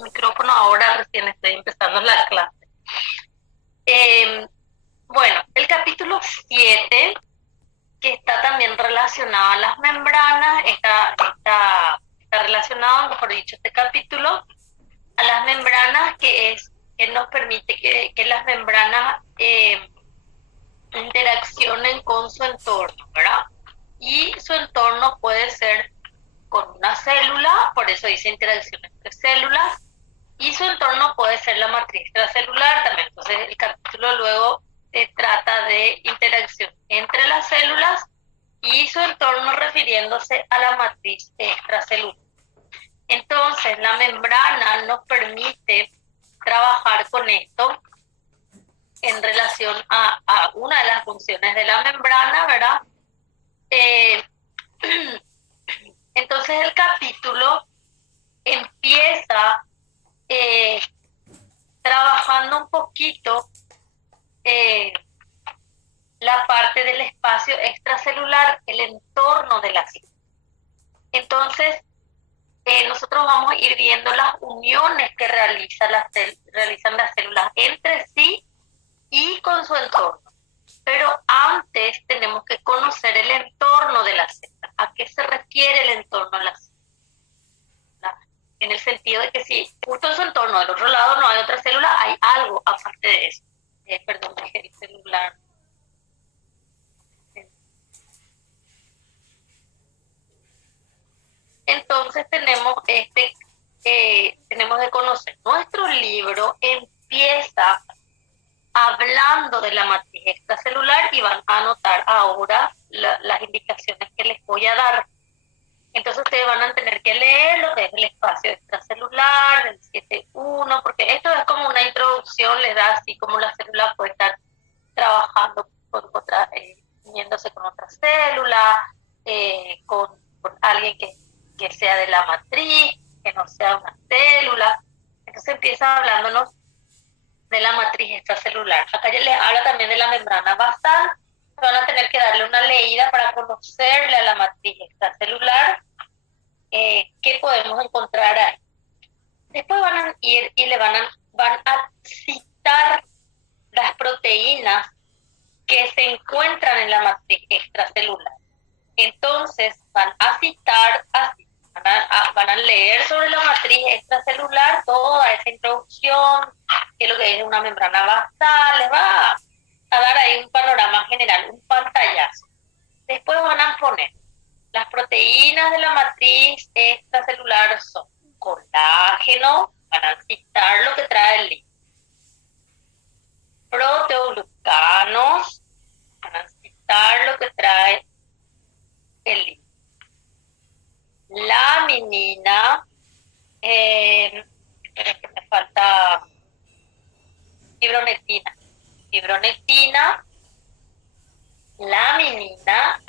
un micrófono, ahora recién estoy empezando la clase. Bueno, el capítulo 7 que está también relacionado a las membranas, está relacionado, mejor dicho, este capítulo, a las membranas, que nos permite que las membranas interaccionen con su entorno, ¿verdad? Y su entorno puede ser con una célula, por eso dice interacción entre células, y su entorno puede ser la matriz extracelular también. Entonces el capítulo luego trata de interacción entre las células y su entorno, refiriéndose a la matriz extracelular. Entonces la membrana nos permite trabajar con esto en relación a una de las funciones de la membrana, ¿verdad? Entonces el capítulo empieza trabajando un poquito la parte del espacio extracelular, el entorno de la célula. Entonces, nosotros vamos a ir viendo las uniones que realizan las células entre sí y con su entorno. Pero antes tenemos que conocer el entorno de la célula. ¿A qué se refiere el entorno de la célula? En el sentido de que si justo en su entorno, del otro lado no hay otra célula, hay algo aparte de eso. Perdón, dije el celular. Entonces tenemos que conocer. Nuestro libro empieza hablando de la matriz extracelular y van a anotar ahora las indicaciones que les voy a dar. Entonces ustedes van a tener que leer lo que es el espacio extracelular, el 7.1, porque esto es como una introducción, les da así como la célula puede estar trabajando uniéndose con otra célula, con alguien que sea de la matriz, que no sea una célula. Entonces empieza hablándonos de la matriz extracelular. Acá ya les habla también de la membrana basal. Van a tener que darle una leída para conocerle a la matriz extracelular qué podemos encontrar ahí. Después van a ir y van a citar las proteínas que se encuentran en la matriz extracelular. Entonces van a citar así, van a leer sobre la matriz extracelular, toda esa introducción, qué es lo que es una membrana basal, les va a dar ahí un panorama general, un pantallazo. Después van a poner las proteínas de la matriz extracelular son colágeno, van a citar lo que trae el libro, proteoglucanos, van a citar lo que trae el libro, laminina, pero que me falta fibronectina, laminina,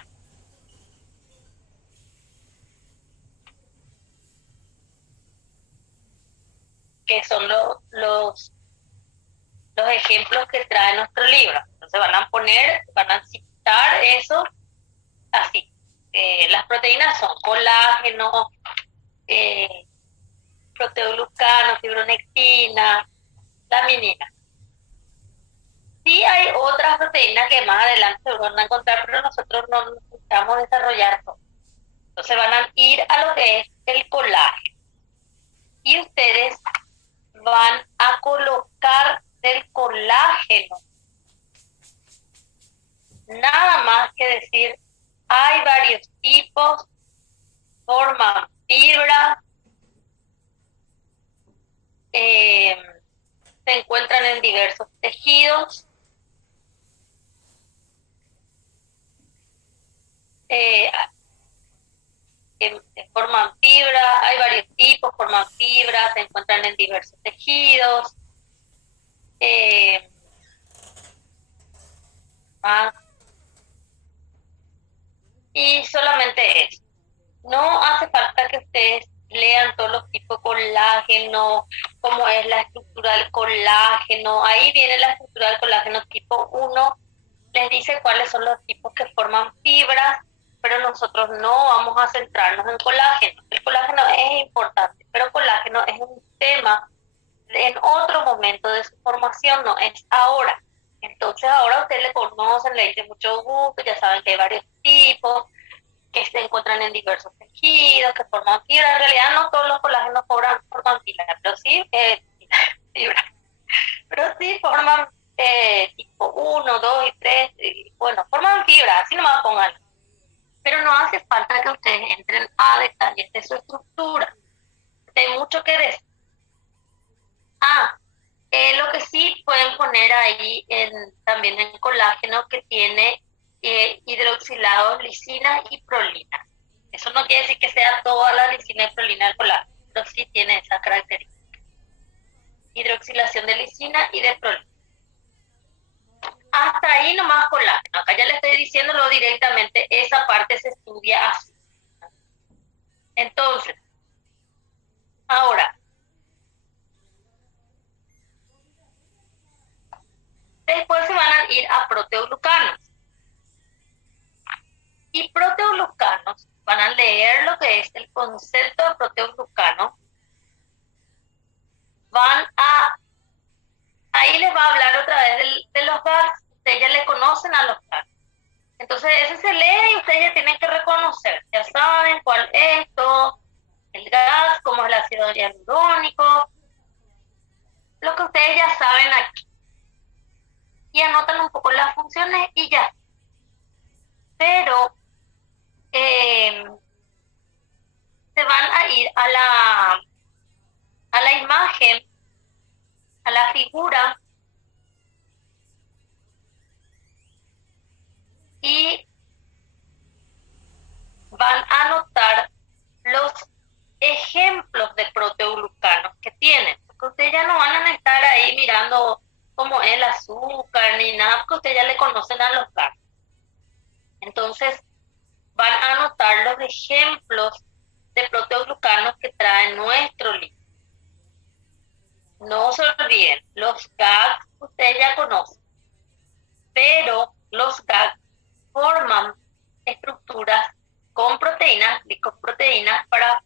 que son los ejemplos que trae nuestro libro. Entonces van a citar eso así. Las proteínas son colágeno, proteoglucano, fibronectina, laminina. Sí hay otras proteínas que más adelante se van a encontrar, pero nosotros no necesitamos desarrollar todo. Entonces van a ir a lo que es el colágeno. Y ustedes van a colocar del colágeno nada más que decir, hay varios tipos, forman fibras, se encuentran en diversos tejidos, forman fibra, hay varios tipos, forman fibras, se encuentran en diversos tejidos, y solamente eso. No hace falta que ustedes lean todos los tipos de colágeno, cómo es la estructura del colágeno. Ahí viene la estructura del colágeno tipo 1, les dice cuáles son los tipos que forman fibras, pero nosotros no vamos a centrarnos en colágeno. El colágeno es importante, pero colágeno es un tema en otro momento de su formación, no es ahora. Entonces ahora ustedes le conocen, le dicen mucho gusto, ya saben que hay varios tipos, que se encuentran en diversos tejidos, que forman fibra. En realidad no todos los colágenos forman fibra, pero sí, fibra. Pero sí forman tipo 1, 2 y 3, bueno, forman fibra, así nomás pongan. Pero no hace falta que ustedes entren a detalles de su estructura. Hay mucho que decir. Lo que sí pueden poner ahí también en colágeno que tiene hidroxilados lisina y prolina. Eso no quiere decir que sea toda la lisina y prolina del colágeno, pero sí tiene esa característica. Hidroxilación de lisina y de prolina. Hasta ahí nomás colágeno. Acá ya le estoy diciéndolo directamente, esa parte se estudia así. Entonces, ahora, después se van a ir a proteoglucanos. Y proteoglucanos, van a leer lo que es el concepto de proteoglucano. Ahí les va a hablar otra vez de los GAGs. Ustedes ya le conocen a los GAGs. Entonces ese se lee y ustedes ya tienen que reconocer. Ya saben cuál es esto, el GAG, cómo es el ácido hialurónico, lo que ustedes ya saben aquí. Y anotan un poco las funciones y ya. Pero se van a ir a la imagen, a la figura, y van a anotar los ejemplos de proteoglucanos que tienen. Porque ustedes ya no van a estar ahí mirando cómo es el azúcar ni nada, porque ustedes ya le conocen a los GAG. Entonces, van a anotar los ejemplos de proteoglucanos que trae nuestro libro. No se olviden, los GAG ustedes ya conocen, pero los GAG forman estructuras con proteínas, glicoproteínas, para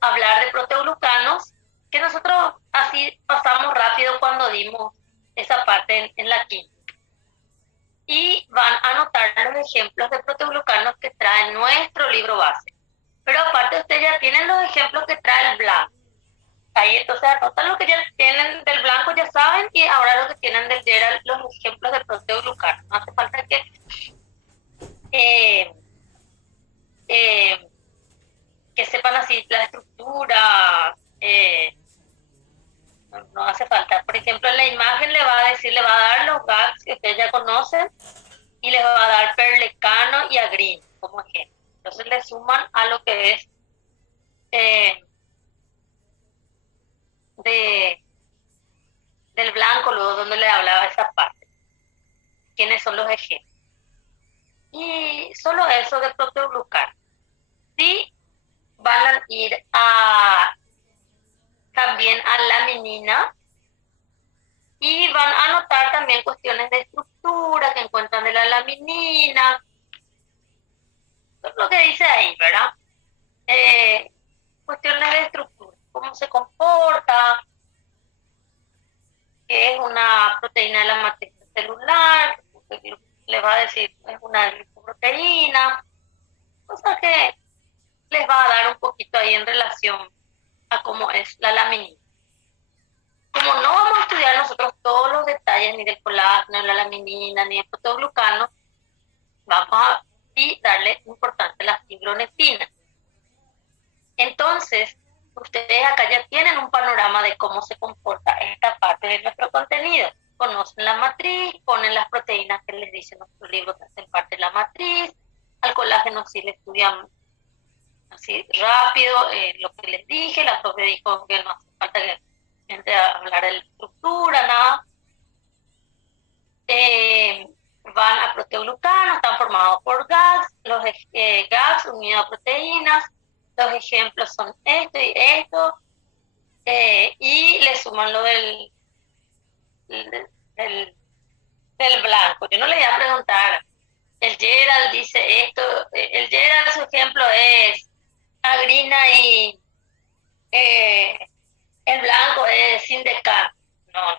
hablar de proteoglucanos, que nosotros así pasamos rápido cuando dimos esa parte en la química. Y van a anotar los ejemplos de proteoglucanos que trae nuestro libro base. Pero aparte ustedes ya tienen los ejemplos que trae el blanco. Ahí entonces anotan lo que ya tienen del blanco, ya saben, y ahora lo que tienen del Gerald, los ejemplos de proteoglucanos. No hace falta que sepan así la estructura, no hace falta. Por ejemplo, en la imagen le va a dar los GAGs que ustedes ya conocen, y les va a dar perlecano y agrin como ejemplo. Entonces le suman a lo que es del blanco, luego donde le hablaba esa parte. ¿Quiénes son los ejemplos? Y solo eso de proteoglucano. Sí, van a ir también a laminina, y van a anotar también cuestiones de estructura que encuentran de la laminina. Eso es lo que dice ahí, ¿verdad? Cuestiones de estructura, cómo se comporta, que es una proteína de la matriz celular, les va a decir es una glicoproteína, cosa que les va a dar un poquito ahí en relación a cómo es la laminina. Como no vamos a estudiar nosotros todos los detalles ni del colágeno, ni la laminina, ni del proteoglucano, vamos a darle importancia a la fibronectina. Entonces, ustedes acá ya tienen un panorama de cómo se comporta esta parte de nuestro contenido. Conocen la matriz, ponen las proteínas que les dice nuestro libro que hacen parte de la matriz. Al colágeno sí le estudiamos así rápido, lo que les dije. La profe dijo que no hace falta que entre a hablar de la estructura, nada. Van a proteoglucanos, están formados por GAGs, los GAGs unidos a proteínas. Los ejemplos son esto y esto, y le suman lo del blanco. Yo no le voy a preguntar, el Gerald dice esto, el Gerald su ejemplo es agrina eh, el blanco es sin descarga. No,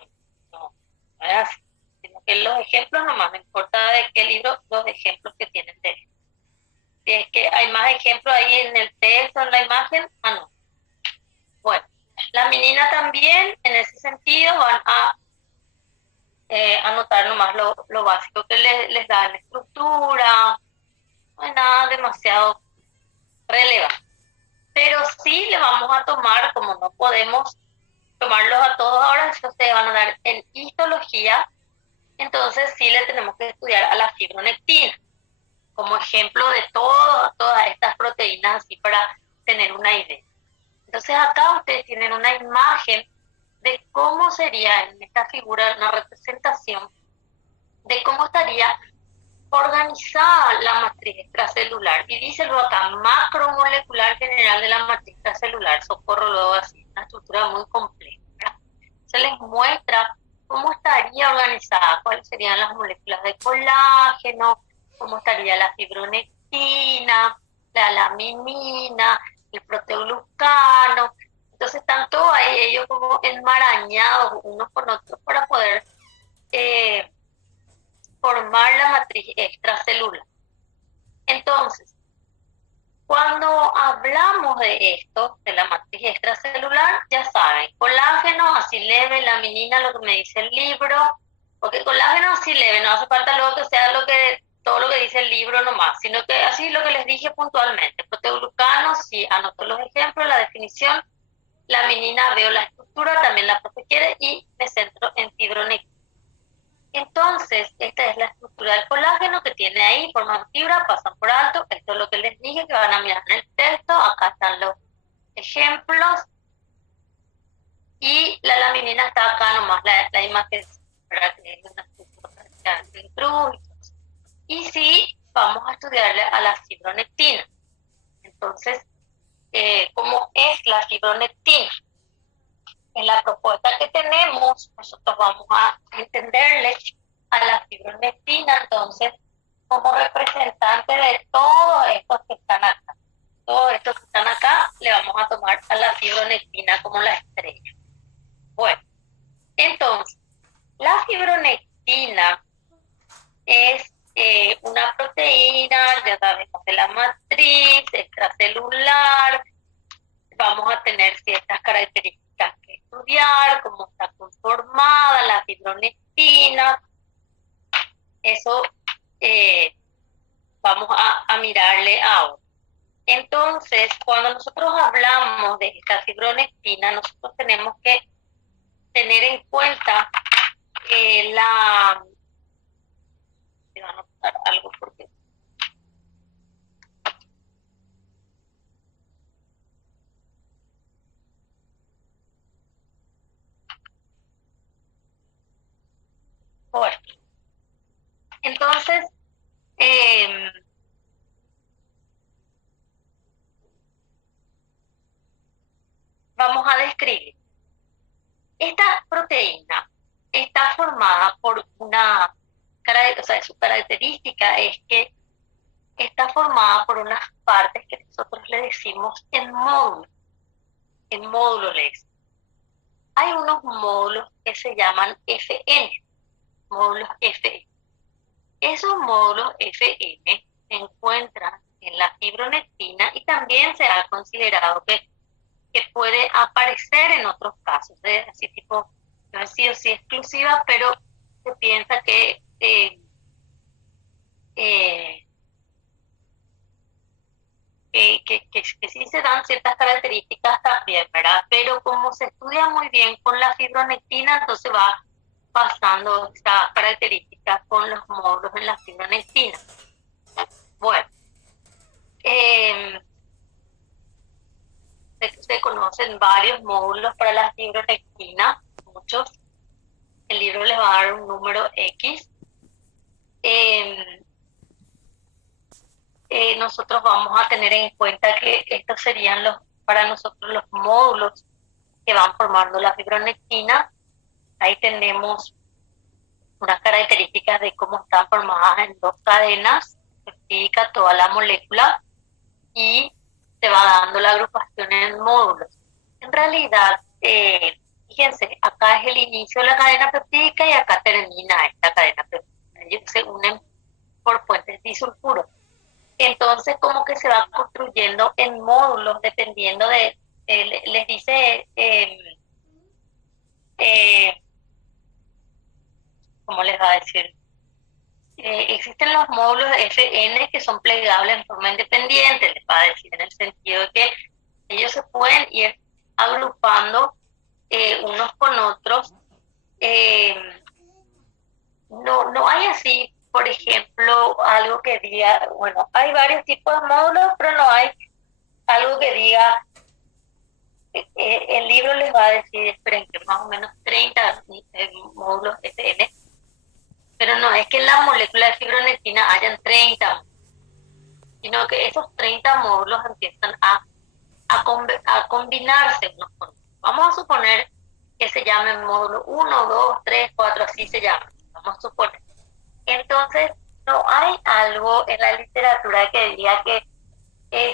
no es así. Sino que los ejemplos nomás, no importa de qué libro, los ejemplos que tienen de esto. Si es que hay más ejemplos ahí en el texto, en la imagen, no. Bueno, la menina también, en ese sentido, van a anotar nomás lo básico que les da la estructura, no es nada demasiado relevante. Pero sí le vamos a tomar, como no podemos tomarlos a todos ahora, estos se van a dar en histología, entonces sí le tenemos que estudiar a la fibronectina, como ejemplo de todas estas proteínas, así para tener una idea. Entonces acá ustedes tienen una imagen de cómo sería en esta figura una representación de cómo estaría organizada la matriz extracelular. Y dice luego acá, macromolecular general de la matriz extracelular, socorro luego así, una estructura muy compleja. Se les muestra cómo estaría organizada, cuáles serían las moléculas de colágeno, cómo estaría la fibronectina, la laminina, el proteoglucano. Entonces están todos ahí ellos como enmarañados unos con otros para poder formar la matriz extracelular. Entonces, cuando hablamos de esto, de la matriz extracelular, ya saben, colágeno así leve, laminina, lo que me dice el libro, porque colágeno así leve, no hace falta luego que sea todo lo que dice el libro nomás, sino que así lo que les dije puntualmente. Proteoglucano, sí, anoto los ejemplos, la definición, laminina veo la estructura, también la profe quiere, y me centro en fibronectina. Entonces, esta es la estructura del colágeno que tiene ahí, forman fibra, pasan por alto. Esto es lo que les dije que van a mirar en el texto. Acá están los ejemplos. Y la laminina está acá nomás, la imagen para que es una estructura en cruz. Y sí, vamos a estudiarle a la fibronectina. Entonces, ¿cómo es la fibronectina? En la propuesta que tenemos, nosotros vamos a entenderle a la fibronectina, entonces, como representante de todos estos que están acá. Todos estos que están acá, le vamos a tomar a la fibronectina como la estrella. Bueno, entonces, la fibronectina es una proteína, ya sabemos, de la matriz extracelular. Vamos a tener ciertas características que estudiar, cómo está conformada la fibronectina. Eso vamos a mirarle ahora. Entonces, cuando nosotros hablamos de esta fibronectina, nosotros tenemos que tener en cuenta la... Voy a anotar algo porque... Bueno, entonces, vamos a describir. Esta proteína está formada por una, o sea, su característica es que está formada por unas partes que nosotros le decimos en módulo le decimos. Hay unos módulos que se llaman FN, módulos FN. Esos módulos FN se encuentran en la fibronectina y también se ha considerado que puede aparecer en otros casos, así tipo, no es sí o sí exclusiva, pero se piensa que sí se dan ciertas características también, ¿verdad? Pero como se estudia muy bien con la fibronectina, entonces va pasando esta característica con los módulos en la fibronectina. Bueno, se conocen varios módulos para la fibronectina, muchos. El libro les va a dar un número X. Nosotros vamos a tener en cuenta que estos serían para nosotros los módulos que van formando la fibronectina. Ahí tenemos unas características de cómo están formadas en dos cadenas, se explica toda la molécula y se va dando la agrupación en módulos. En realidad, fíjense, acá es el inicio de la cadena peptídica y acá termina esta cadena peptídica. Ellos se unen por puentes disulfuros. Entonces, como que se va construyendo en módulos dependiendo de, les dice, ¿cómo les va a decir? Existen los módulos FN que son plegables en forma independiente, les va a decir, en el sentido de que ellos se pueden ir agrupando unos con otros. No hay así, por ejemplo, algo que diga, bueno, hay varios tipos de módulos, pero no hay algo que diga, el libro les va a decir, esperen, que más o menos 30 módulos FN, pero no es que en la molécula de fibronectina hayan 30, sino que esos 30 módulos empiezan a combinarse unos con otros. Vamos a suponer que se llamen módulo 1, 2, 3, 4, así se llaman, vamos a suponer. Entonces, no hay algo en la literatura que diga que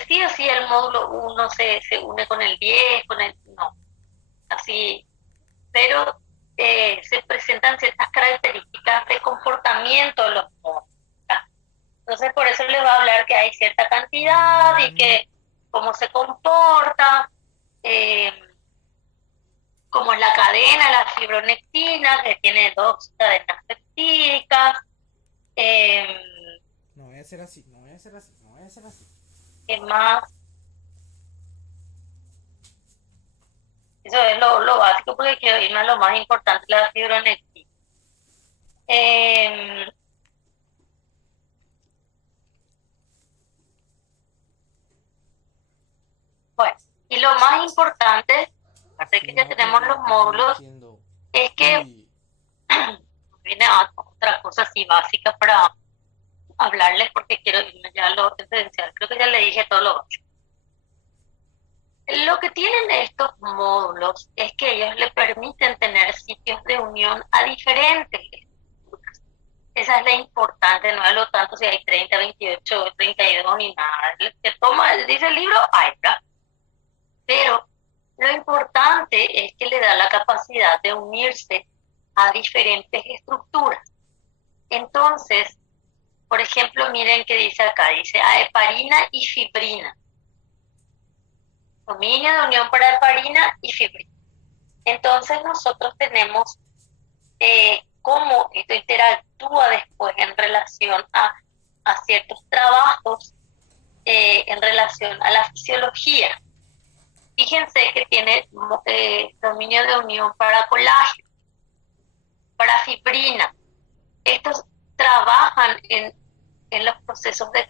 sí o sí el módulo 1 se une con el 10, con el... No, así, pero se presentan ciertas características de comportamiento de los módulos. Entonces, por eso les va a hablar que hay cierta cantidad y que cómo se comporta, como es la cadena, la fibronectina, que tiene 2 cadenas peptídicas. No voy a hacer así, no voy a hacer así, no voy a hacer así. ¿Qué más? Eso es lo básico porque quiero irme a lo más importante, la fibronectina. Bueno, y lo más importante, aparte de que ya tenemos los módulos, es que viene otra cosa así básica para hablarles porque quiero irme ya a lo esencial. Creo que ya le dije todo lo otro. Lo que tienen estos módulos es que ellos le permiten tener sitios de unión a diferentes estructuras. Esa es la importante, no es lo tanto si hay 30, 28, 32 ni nada. Que toma, dice el libro, hay, ¿verdad? Pero lo importante es que le da la capacidad de unirse a diferentes estructuras. Entonces, por ejemplo, miren que dice acá, dice a heparina y fibrina. Dominio de unión para heparina y fibrina. Entonces nosotros tenemos cómo esto interactúa después en relación a ciertos trabajos en relación a la fisiología. Fíjense que tiene dominio de unión para colágeno, para fibrina. Estos trabajan en los procesos de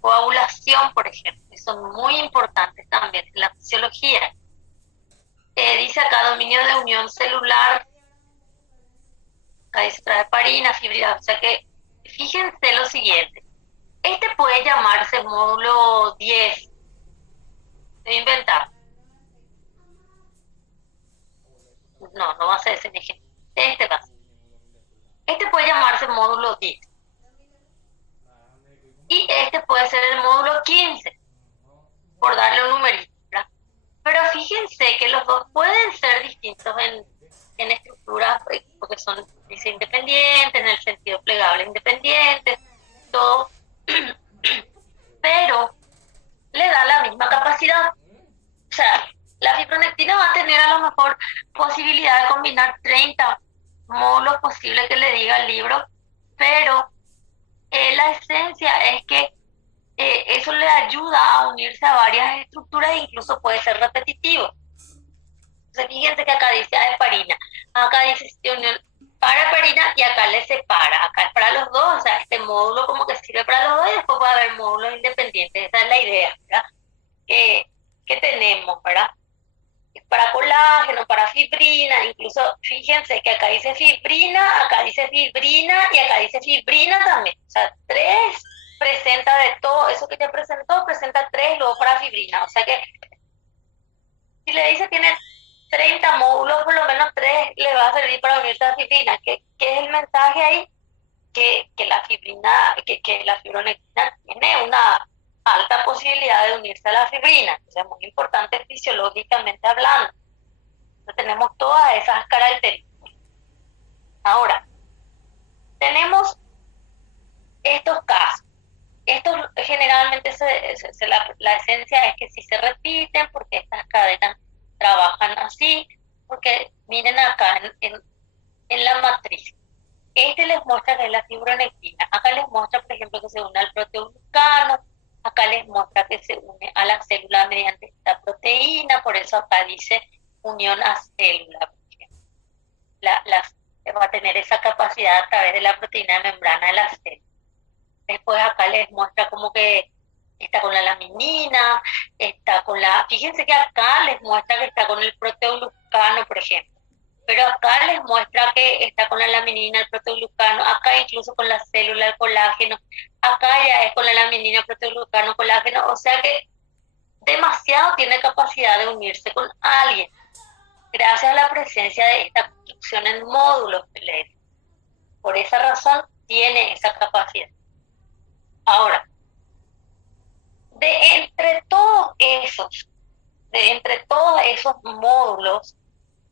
coagulación, por ejemplo, y son muy importantes también en la fisiología. Dice acá dominio de unión celular, acá dice heparina, fibrina, o sea que fíjense lo siguiente, este puede llamarse módulo 10, estoy inventando, no va a ser ese ejemplo, este va a ser. Este puede llamarse módulo 10. Y este puede ser el módulo 15, por darle un numerito, ¿verdad? Pero fíjense que los dos pueden ser distintos en estructuras, porque son independientes, en el sentido plegable independientes, todo, pero le da la misma capacidad. O sea, la fibronectina va a tener a lo mejor posibilidad de combinar 30 módulos posibles que le diga el libro, pero la esencia es que eso le ayuda a unirse a varias estructuras e incluso puede ser repetitivo. Entonces fíjense que acá dice heparina, acá dice unión para heparina y acá le separa, acá es para los dos, o sea, este módulo como que sirve para los dos y después va a haber módulos independientes, esa es la idea, ¿verdad? Que tenemos, ¿verdad? Para colágeno, para fibrina, incluso fíjense que acá dice fibrina y acá dice fibrina también. O sea, 3 presenta de todo, eso que te presentó, presenta 3 luego para fibrina. O sea que si le dice tiene 30 módulos, por lo menos 3 le va a servir para unirse a fibrina. ¿Qué es el mensaje ahí? Que la fibrina, que la fibronectina tiene alta posibilidad de unirse a la fibrina. Entonces es muy importante fisiológicamente hablando. Entonces tenemos todas esas características. Ahora, tenemos estos casos. Estos generalmente la esencia es que sí se repiten porque estas cadenas trabajan así, porque miren acá en la matriz. Les muestra que es la fibronectina. Acá les muestra, por ejemplo, que se une al proteoglucano. Acá les muestra que se une a la célula mediante esta proteína. Por eso acá dice unión a célula. Por ejemplo. Va a tener esa capacidad a través de la proteína de membrana de la célula. Después acá les muestra como que está con la laminina, está con fíjense que acá les muestra que está con el proteoglucano, por ejemplo. Pero acá les muestra que está con la laminina, el proteoglucano, acá incluso con la célula, el colágeno, acá ya es con la laminina, el proteoglucano, colágeno, o sea que demasiado tiene capacidad de unirse con alguien, gracias a la presencia de esta construcción en módulos peléticos. Por esa razón tiene esa capacidad. Ahora, de entre todos esos módulos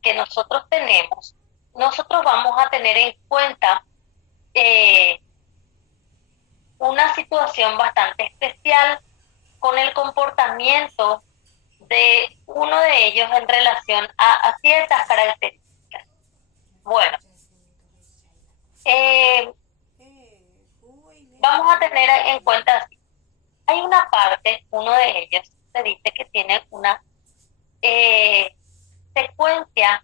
que nosotros tenemos, nosotros vamos a tener en cuenta una situación bastante especial con el comportamiento de uno de ellos en relación a ciertas características. Bueno, vamos a tener en cuenta así. Hay una parte, uno de ellos se dice que tiene una secuencia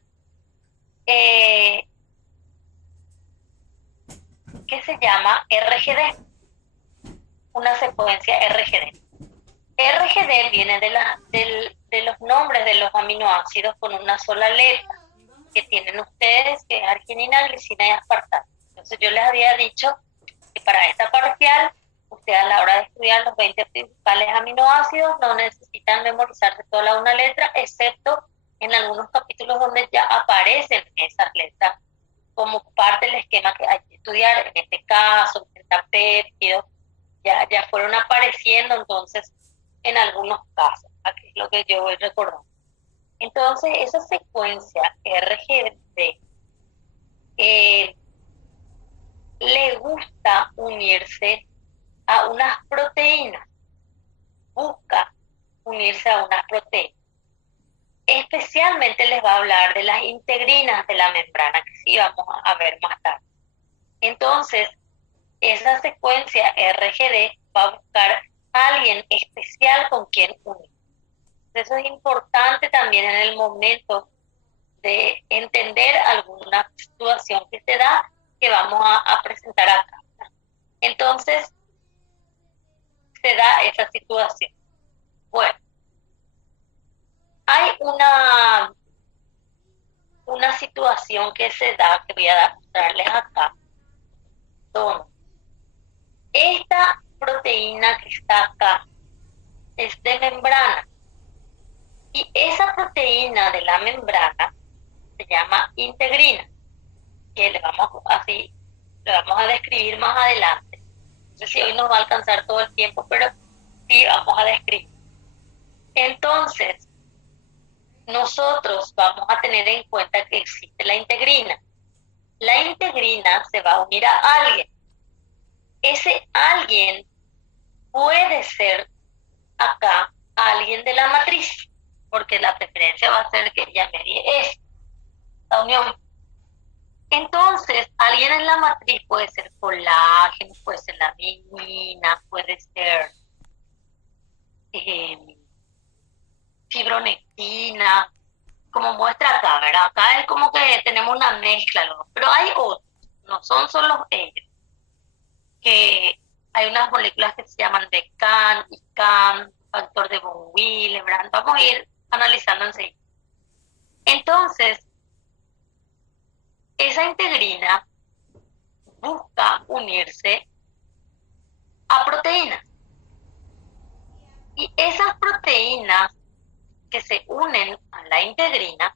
que se llama RGD, una secuencia RGD. RGD viene de los nombres de los aminoácidos con una sola letra que tienen ustedes, que es arginina, glicina y aspartamo. Entonces yo les había dicho que para esta parcial, ustedes a la hora de estudiar los 20 principales aminoácidos no necesitan memorizarse toda una letra, excepto en algunos capítulos donde ya aparecen esas letras como parte del esquema que hay que estudiar. En este caso, pentapéptidos, ya fueron apareciendo entonces en algunos casos. Aquí es lo que yo voy recordando. Entonces, esa secuencia RGD le gusta unirse a unas proteínas, busca unirse a unas proteínas. Especialmente les va a hablar de las integrinas de la membrana, que sí vamos a ver más tarde. Entonces, esa secuencia RGD va a buscar a alguien especial con quien unir. Eso es importante también en el momento de entender alguna situación que se da, que vamos a presentar acá. Entonces, se da esa situación. Bueno, hay una situación que se da, que voy a mostrarles acá, donde esta proteína que está acá es de membrana, y esa proteína de la membrana se llama integrina, que le vamos a describir más adelante. No sé si hoy nos va a alcanzar todo el tiempo, pero sí vamos a describir. Entonces, nosotros vamos a tener en cuenta que existe la integrina. La integrina se va a unir a alguien. Ese alguien puede ser acá alguien de la matriz, porque la preferencia va a ser que ella medie esta unión. Entonces, alguien en la matriz puede ser colágeno, puede ser laminina, puede ser fibronectina, como muestra acá, ¿verdad? Acá es como que tenemos una mezcla, pero hay otros, no son solo ellos, que hay unas moléculas que se llaman DECAN, ICAN, factor de von Willebrand, vamos a ir analizando enseguida. Entonces, esa integrina busca unirse a proteínas. Y esas proteínas que se unen a la integrina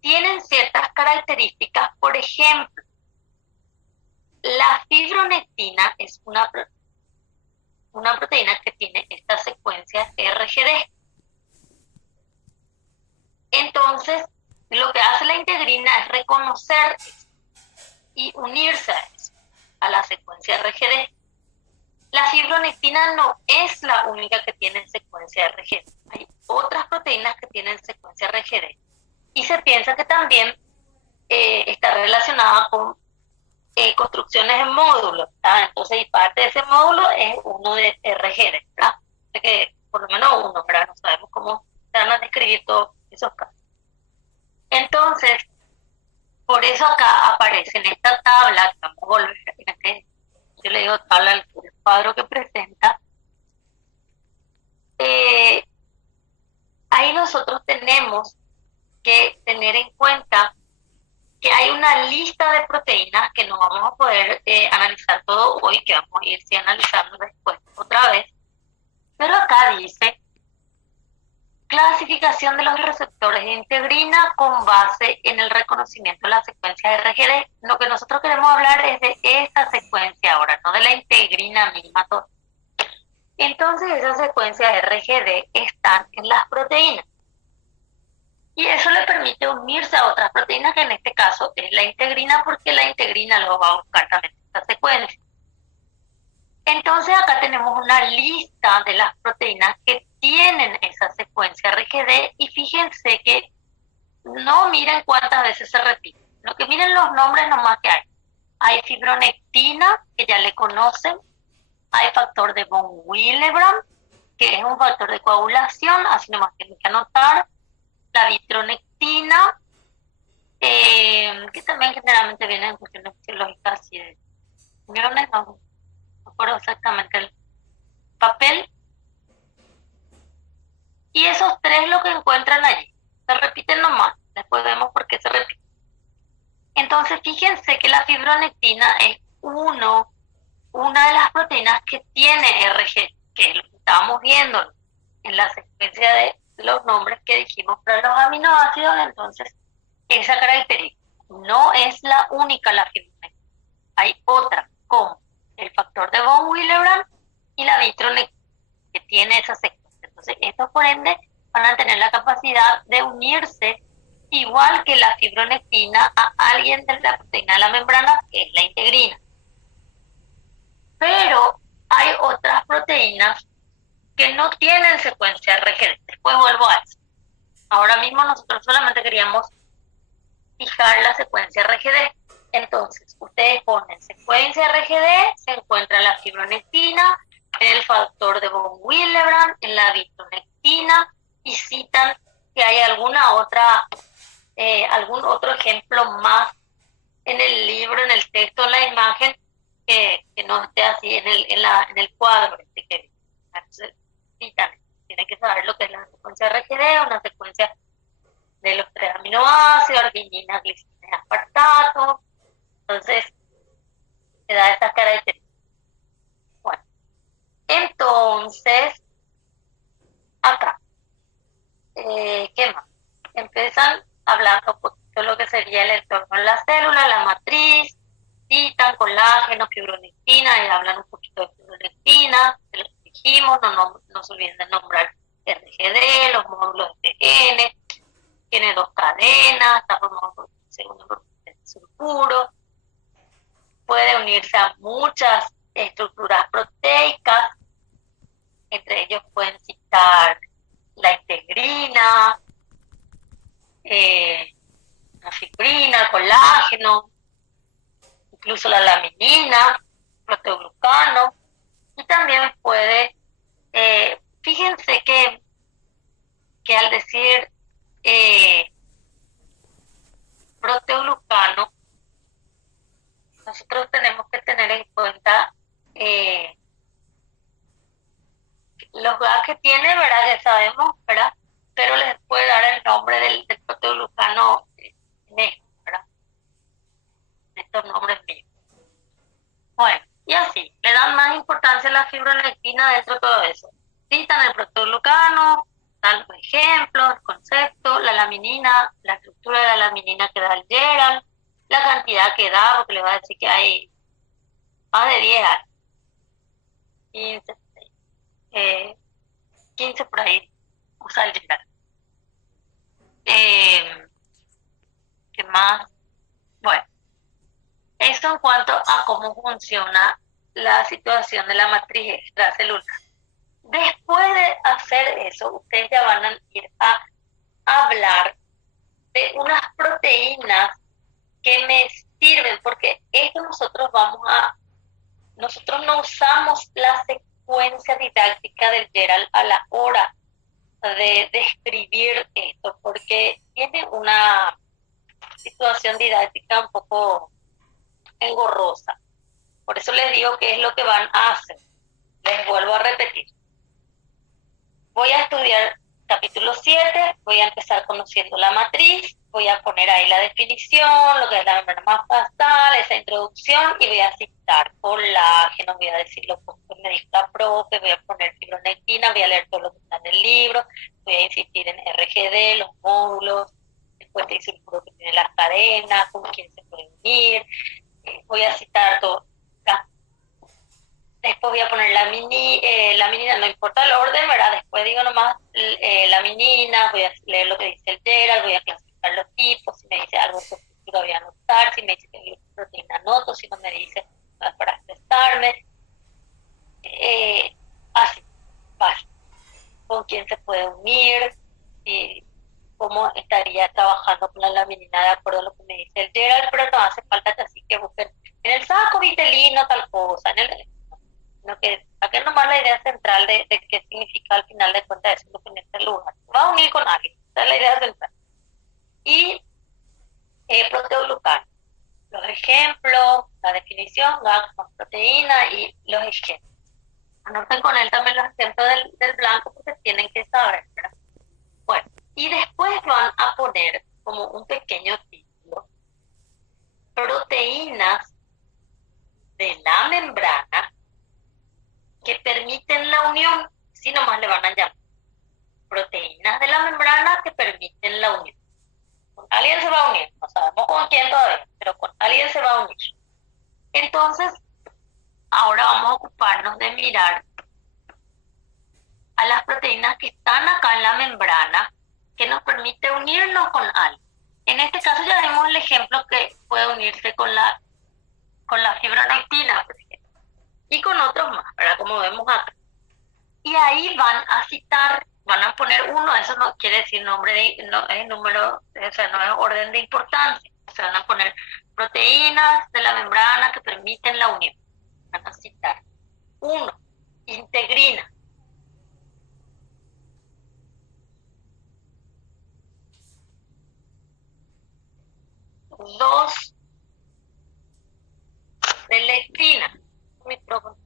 tienen ciertas características. Por ejemplo, la fibronectina es una una proteína que tiene esta secuencia RGD. Entonces, lo que hace la integrina es reconocer y unirse a eso, a la secuencia RGD. La fibronectina no es la única que tiene secuencia RGD. Hay otras proteínas que tienen secuencia RGD. Y se piensa que también está relacionada con construcciones en módulos, ¿verdad? Entonces, y parte de ese módulo es uno de RGD, ¿verdad? Que por lo menos uno, ¿verdad? No sabemos cómo se van a describir todos esos casos. Entonces, por eso acá aparece en esta tabla, que vamos a volver, yo le digo tabla al cuadro que presenta, ahí nosotros tenemos que tener en cuenta que hay una lista de proteínas que no vamos a poder analizar todo hoy, que vamos a ir analizando después otra vez, pero acá dice clasificación de los receptores de integrina con base en el reconocimiento de la secuencia RGD. Lo que nosotros queremos hablar es de esta secuencia ahora, no de la integrina misma. Entonces esas secuencias RGD están en las proteínas. Y eso le permite unirse a otras proteínas, que en este caso es la integrina, porque la integrina lo va a buscar también esta secuencia. Entonces acá tenemos una lista de las proteínas que tienen esa secuencia RGD y fíjense que no miren cuántas veces se repite, lo que miren los nombres nomás que hay. Hay fibronectina, que ya le conocen, hay factor de von Willebrand, que es un factor de coagulación, así nomás tienen que anotar, la vitronectina, que también generalmente viene en cuestiones fisiológicas y de neurones, no recuerdo exactamente el papel. Y esos tres lo que encuentran allí. Se repiten nomás, después vemos por qué se repiten. Entonces fíjense que la fibronectina es una de las proteínas que tiene RG, que es lo que estábamos viendo en la secuencia de los nombres que dijimos para los aminoácidos. Entonces esa característica no es la única la fibronectina. Hay otra, como el factor de von Willebrand y la vitronectina, que tiene esa secuencia. Entonces, estos por ende van a tener la capacidad de unirse, igual que la fibronectina, a alguien de la proteína de la membrana, que es la integrina. Pero hay otras proteínas que no tienen secuencia RGD. Después vuelvo a eso. Ahora mismo nosotros solamente queríamos fijar la secuencia RGD. Entonces, ustedes ponen secuencia RGD, se encuentra la fibronectina, en el factor de von Willebrand, en la vitronectina, y citan que hay alguna otra, algún otro ejemplo más en el libro, en el texto, en la imagen, que no esté así en el cuadro. Entonces, citan, tienen que saber lo que es la secuencia RGD, una secuencia de los 3 aminoácidos, arginina, glicina y aspartato. Entonces, se da estas características. Bueno, entonces, acá, ¿qué más? Empiezan hablando un poquito de lo que sería el entorno de la célula, la matriz, citan colágeno, fibronectina, y hablan un poquito de fibronectina, se los dijimos, no se olviden de nombrar RGD, los módulos de N, tiene 2 cadenas, está formado por un segundo grupo de sulfuro, puede unirse a muchas estructuras proteicas, entre ellos pueden citar la integrina, la fibrina, colágeno, incluso la laminina, proteoglucano, y también puede, fíjense que al decir proteoglucano, nosotros tenemos que tener en cuenta los gas que tiene, ¿verdad? Que sabemos, ¿verdad? Pero les puede dar el nombre del proteoglucano en esto, ¿verdad? Estos nombres mismos. Bueno, y así, le dan más importancia a la fibronectina dentro de todo eso. Citan el proteoglucano, dan los ejemplos, el concepto, la laminina, la estructura de la laminina que da el Gerald, la cantidad que da, porque le va a decir que hay más de 10 años. 15, 6, 15 por ahí usa el Gerald. ¿Qué más? Bueno, esto en cuanto a cómo funciona la situación de la matriz extracelular. Después de hacer eso, ustedes ya van a ir a hablar de unas proteínas que me sirven, porque esto nosotros no usamos la secuencia didáctica del Gerald a la hora de describir esto, porque tiene una situación didáctica un poco engorrosa. Por eso les digo qué es lo que van a hacer. Les vuelvo a repetir. Voy a estudiar capítulo 7, voy a empezar conociendo la matriz, voy a poner ahí la definición, lo que es la membrana más basal, esa introducción, y voy a citar colágeno, voy a decir lo que me dijo la profe, voy a poner fibronectina, voy a leer todo lo que está en el libro, voy a insistir en RGD, los módulos, después te dice el grupo que tiene las cadenas, con quién se puede unir, voy a citar todo. Después voy a poner la minina, no importa el orden, ¿verdad? Después digo nomás la minina, voy a leer lo que dice el Gerald, voy a clasificar los tipos, si me dice algo de estructura voy a anotar, si me dice que es proteína anoto, si no me dice para expresarme. Así, fácil. Con quién se puede unir, y cómo estaría trabajando con la laminina de acuerdo a lo que me dice el Gerald, pero no hace falta que así que busquen en el saco vitelino tal cosa, sino que saquen nomás la idea central de qué significa al final de cuentas eso en este lugar. Va a unir con alguien, esa es la idea central. Y proteoglucano, los ejemplos, la definición, GAG más proteína y los ejemplos. Anoten con él también los ejemplos del blanco porque tienen que saber, ¿verdad? Bueno, y después van a poner como un pequeño título, proteínas de la membrana que permiten la unión, si nomás le van a llamar proteínas de la membrana que permiten la unión. Con alguien se va a unir, no sabemos con quién todavía, pero con alguien se va a unir. Entonces, ahora vamos a ocuparnos de mirar a las proteínas que están acá en la membrana que nos permite unirnos con algo. En este caso ya vemos el ejemplo que puede unirse con la fibronectina, por ejemplo, y con otros más, ¿verdad? Como vemos acá. Y ahí van a citar, van a poner uno, eso no quiere decir nombre, no es número, o sea, no es orden de importancia. Se van a poner proteínas de la membrana que permiten la unión. Van a citar. 1, integrina. 2, selectina. Micrófono.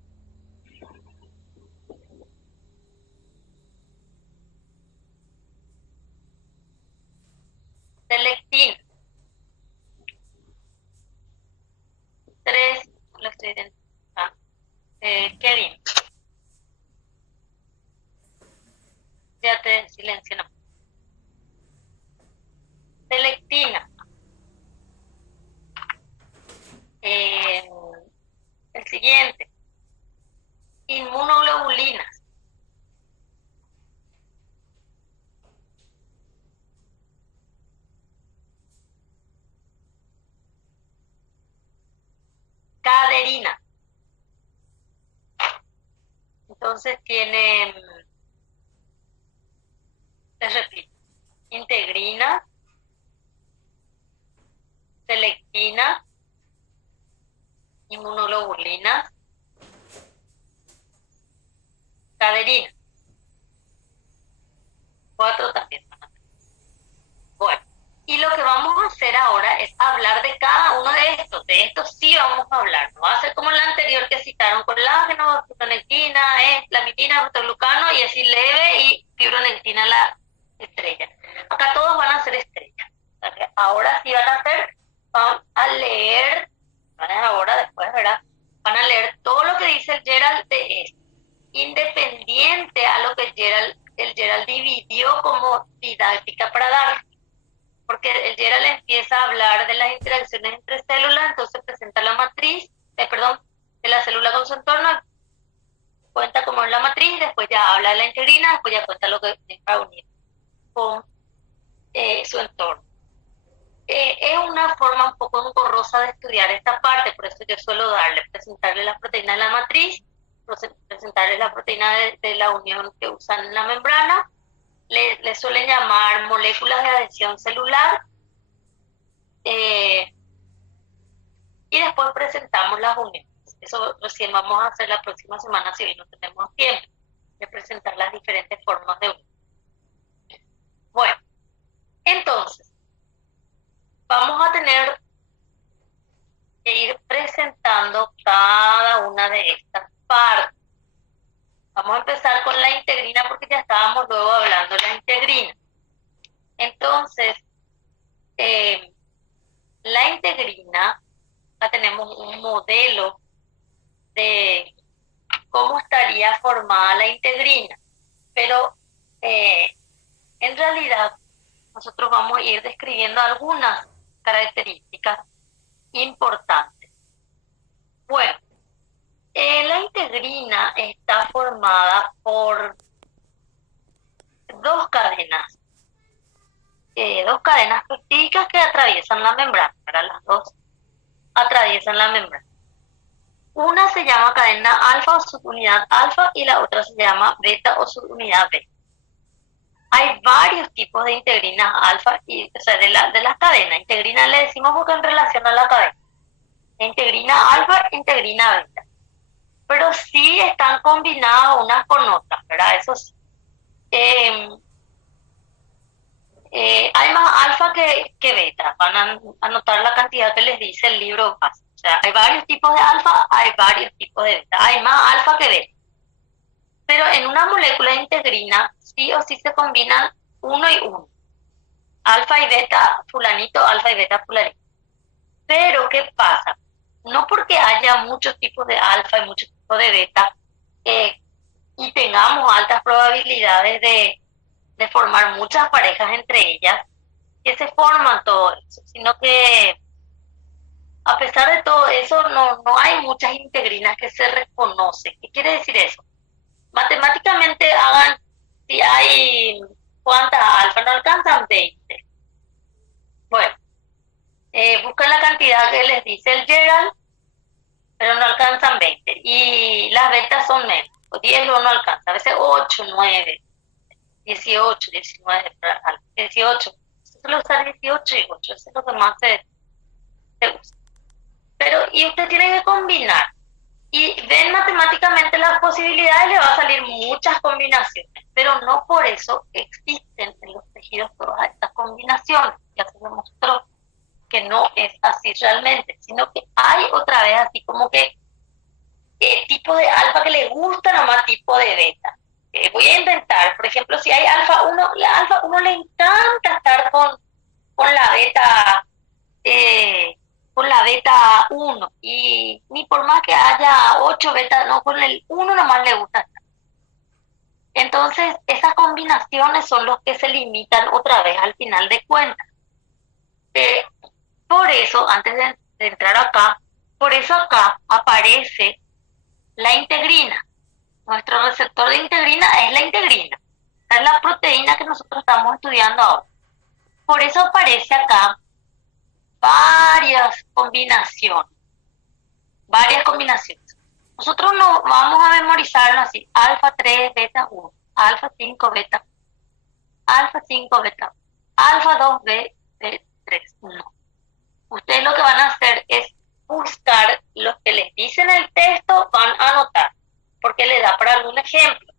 Selectina. 3, lo estoy identificando. Kevin. Ya te silencio. No. Selectina. El siguiente. Inmunoglobulinas. Caderina. Entonces tienen, les repito, integrina, selectina, inmunoglobulinas, caderina. 4 también. Bueno, y lo que vamos a hacer ahora es hablar de cada uno de estos. De estos sí vamos a hablar. No va a ser como el anterior que citaron, colágeno, fibronectina, lamitina, proteoglucano y así leve y fibronectina la estrella. Acá todos van a ser estrellas. O sea que ahora sí van a leer, ahora después, ¿verdad? Van a leer todo lo que dice el Gerald de esto, independiente a lo que el Gerald dividió como didáctica para dar. Porque el Gerald empieza a hablar de las interacciones entre células, entonces presenta la matriz, de la célula con su entorno, cuenta como es la matriz, después ya habla de la integrina, después ya cuenta lo que va a unir con su entorno. Es una forma un poco engorrosa de estudiar esta parte, por eso yo suelo presentarle las proteínas de la matriz, presentarle la proteína de la unión que usan en la membrana, le suelen llamar moléculas de adhesión celular, y después presentamos las uniones. Eso recién vamos a hacer la próxima semana si hoy no tenemos tiempo de presentar las diferentes formas de unión. Bueno, entonces, vamos a tener que ir presentando cada una de estas partes. Vamos a empezar con la integrina porque ya estábamos luego hablando de la integrina. Entonces, la integrina, ya tenemos un modelo de cómo estaría formada la integrina, pero en realidad nosotros vamos a ir describiendo algunas características importantes. Bueno, la integrina está formada por dos cadenas peptídicas que atraviesan la membrana, para las dos atraviesan la membrana. Una se llama cadena alfa o subunidad alfa y la otra se llama beta o subunidad beta. Hay varios tipos de integrinas alfa, o sea, de las cadenas. Integrina le decimos porque en relación a la cadena. Integrina alfa, integrina beta. Pero sí están combinadas unas con otras, ¿verdad? Eso sí. Hay más alfa que beta. Van a notar la cantidad que les dice el libro básico. O sea, hay varios tipos de alfa, hay varios tipos de beta. Hay más alfa que beta. Pero en una molécula de integrina sí o sí se combinan uno y uno. Alfa y beta fulanito, alfa y beta fulanito. Pero, ¿qué pasa? No porque haya muchos tipos de alfa y muchos tipos de beta y tengamos altas probabilidades de formar muchas parejas entre ellas, que se forman todo eso, sino que a pesar de todo eso no hay muchas integrinas que se reconocen. ¿Qué quiere decir eso? Matemáticamente si hay cuántas alfa, no alcanzan 20. Bueno, buscan la cantidad que les dice el Gerald, pero no alcanzan 20. Y las betas son menos, 10 no alcanza, a veces 8, 9, 18, 19, 18. Se suele usar 18 y 8, eso es lo que más se usa. Pero, y usted tiene que combinar. Y ven matemáticamente las posibilidades, le va a salir muchas combinaciones, pero no por eso existen en los tejidos todas estas combinaciones. Ya se demostró que no es así realmente, sino que hay otra vez así como que tipo de alfa que le gusta nomás tipo de beta. Voy a inventar, por ejemplo, si hay alfa 1, la alfa 1 le encanta estar con la beta con la beta 1 y ni por más que haya 8 betas, no, con el 1 nomás le gusta estar. Entonces, esas combinaciones son los que se limitan otra vez al final de cuentas. Por eso, antes de entrar acá, por eso acá aparece la integrina. Nuestro receptor de integrina es la integrina. Esta es la proteína que nosotros estamos estudiando ahora. Por eso aparece acá varias combinaciones. Nosotros no vamos a memorizarlo así. Alfa 3, beta 1, alfa 5, beta, alfa 5, beta, alfa 2, beta 3, 1. Ustedes lo que van a hacer es buscar lo que les dice en el texto, van a anotar, porque le da para algún ejemplo.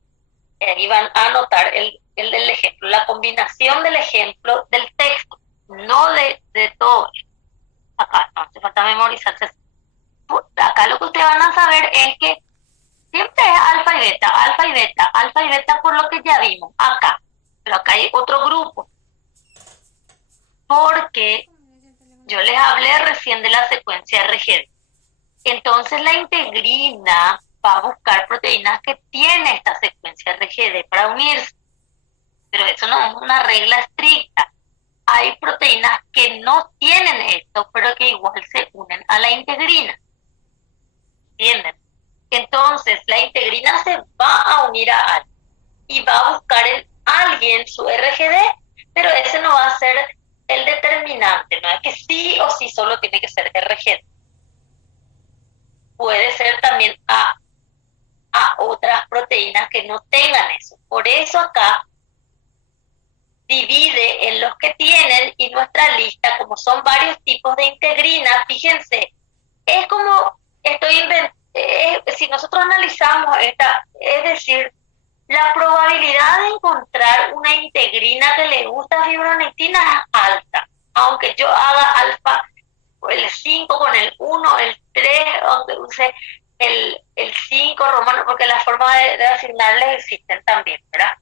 Y ahí van a anotar el del ejemplo, la combinación del ejemplo del texto, no de todo. Acá no hace falta memorizarse. Acá lo que ustedes van a saber es que siempre es alfa y beta, alfa y beta, alfa y beta por lo que ya vimos acá. Pero acá hay otro grupo. Porque yo les hablé recién de la secuencia RGD. Entonces la integrina va a buscar proteínas que tienen esta secuencia RGD para unirse. Pero eso no es una regla estricta. Hay proteínas que no tienen esto, pero que igual se unen a la integrina. ¿Entienden? Entonces, la integrina se va a unir a alfa y va a buscar en alguien su RGD, pero ese no va a ser el determinante, no es que sí o sí solo tiene que ser RGD. Puede ser también a otras proteínas que no tengan eso. Por eso acá divide en los que tienen y nuestra lista, como son varios tipos de integrina, fíjense, es como si nosotros analizamos esta, es decir, la probabilidad de encontrar una integrina que le gusta fibronectina es alta, aunque yo haga alfa el 5 con el 1, el 3, aunque use el 5 romano, porque las formas de asignarles existen también, ¿verdad?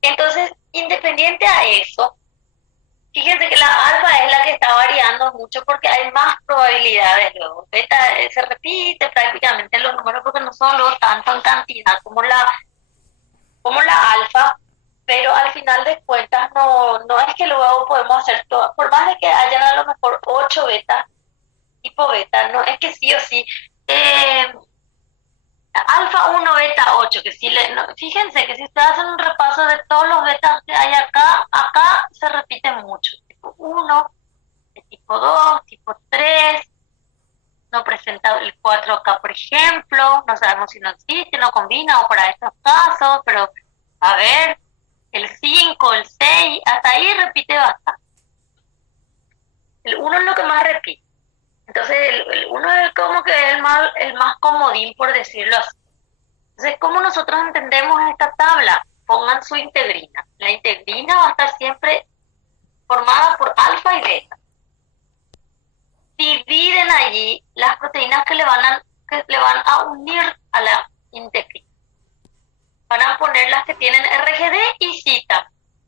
Entonces, independiente a eso, fíjense que la alfa es la que está variando mucho porque hay más probabilidades luego. Beta se repite prácticamente los números porque no son luego tanto en cantidad como la alfa, pero al final de cuentas no es que luego podemos hacer todo, por más de que hayan a lo mejor 8 betas, tipo beta, no es que sí o sí. Alfa 1, beta 8, que si fíjense que si ustedes hacen un repaso de todos los betas que hay acá se repiten mucho. Tipo 1, tipo 2, tipo 3, no presenta el 4 acá, por ejemplo, no sabemos si no existe, no combina o para estos casos, pero a ver, el 5, el 6, hasta ahí repite bastante. El 1 es lo que más repite. Entonces, el 1 es como que es el más comodín, por decirlo así. Entonces, ¿cómo nosotros entendemos esta tabla? Pongan su integrina. La integrina va a estar siempre formada por alfa y beta. Dividen allí las proteínas que le van a unir a la integrina. Van a poner las que tienen RGD y citan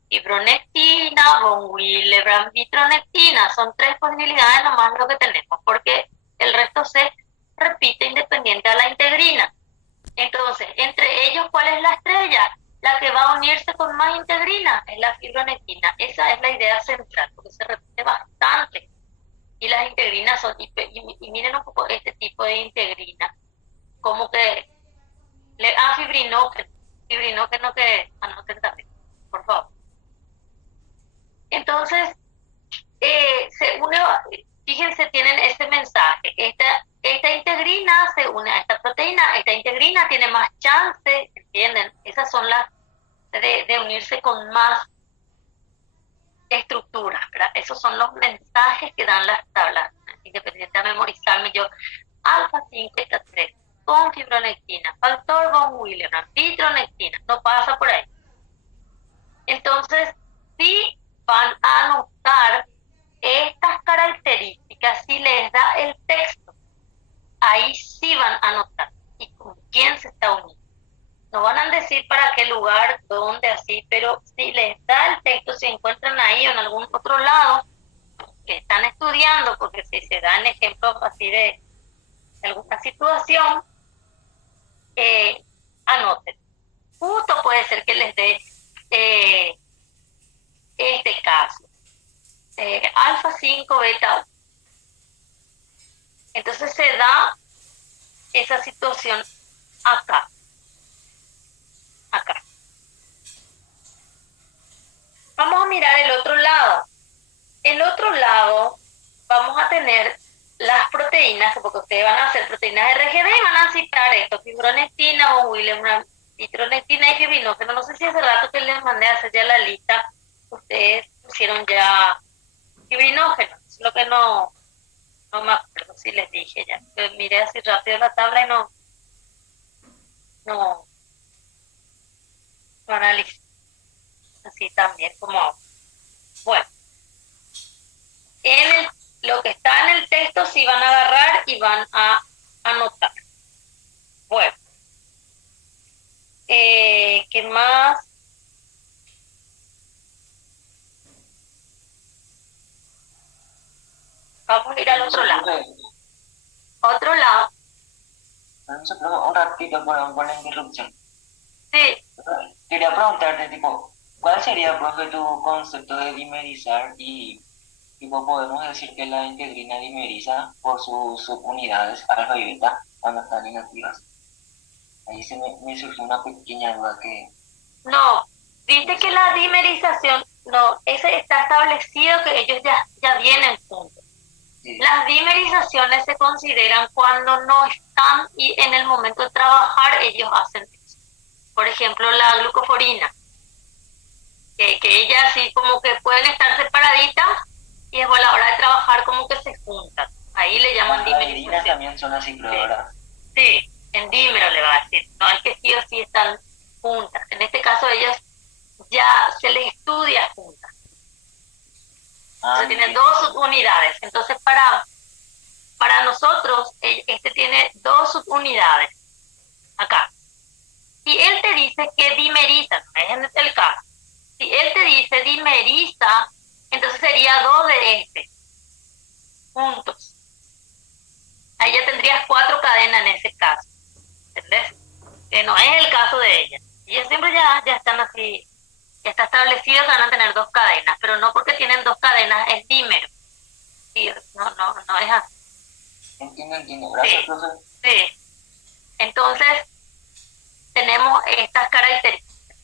fibronectina, von Willebrand, vitronectina. Son 3 posibilidades nomás lo que tenemos, porque el resto se repite independiente a la integrina. Entonces, entre ellos, ¿cuál es la estrella? La que va a unirse con más integrina es la fibronectina. Esa es la idea central, porque se repite bastante. Y las integrinas son, y miren un poco este tipo de integrina, como que, fibrinógeno que anoten también, por favor. Entonces, fíjense, tienen ese mensaje. Esta integrina se une a esta proteína, esta integrina tiene más chance, ¿entienden? Esas son las de unirse con más estructuras, ¿verdad? Esos son los mensajes que dan las tablas, independiente de memorizarme yo, alfa 5, beta 3, con fibronectina, factor von Willebrand, vitronectina, no pasa por ahí. Entonces, sí van a anotar estas características si les da el texto. Ahí sí van a anotar y con quién se está uniendo. No van a decir para qué lugar, dónde, así, pero si les da el texto, si encuentran ahí o en algún otro lado que están estudiando, porque si se dan ejemplos así de alguna situación, anoten. Justo puede ser que les dé este caso. Alfa 5, beta 1. Entonces se da esa situación acá. Vamos a mirar el otro lado. El otro lado vamos a tener las proteínas, porque ustedes van a hacer proteínas RGD y van a citar esto, fibronectina o Willebrand, vitronectina y fibrinógeno. No sé si hace rato que les mandé a hacer ya la lista, ustedes pusieron ya fibrinógeno, es lo que no me acuerdo si les dije ya. Yo miré así rápido la tabla y no analicé así también como, bueno, lo que está en el texto sí van a agarrar y van a anotar. Bueno, ¿qué más? Vamos a ir al otro lado. Otro lado. Un ratito por la interrupción. Sí. Quería preguntarte, tipo, ¿cuál sería, profe, tu concepto de dimerizar? Y, tipo, podemos decir que la integrina dimeriza por sus subunidades alfa y beta cuando están inactivas. Ahí me surgió una pequeña duda que... No, dice que la dimerización, no, ese está establecido que ellos ya vienen juntos. Sí. Las dimerizaciones se consideran cuando no están y en el momento de trabajar ellos hacen eso. Por ejemplo, la glucoforina, que ellas así como que pueden estar separaditas y después a la hora de trabajar como que se juntan. Ahí le llaman Las aderinas dimerización. también son así, creo, ¿verdad? Sí, en dímero le va a decir. No es que sí o sí están juntas. En este caso ellas ya se les estudia juntas. Entonces tienen dos subunidades. Entonces para nosotros este tiene dos subunidades acá. Si él te dice que dimeriza, no es el caso. Si él te dice dimeriza, entonces sería dos de este juntos. Ahí ya tendrías 4 cadenas en ese caso. ¿Entendés? Que no es el caso de ellas. Ellas siempre ya están así, ya está establecido que van a tener 2 cadenas, pero no porque tienen 2 cadenas es dímero. Sí, no es así. Entiendo. Gracias, Sí. profe. Sí. Entonces, tenemos estas características.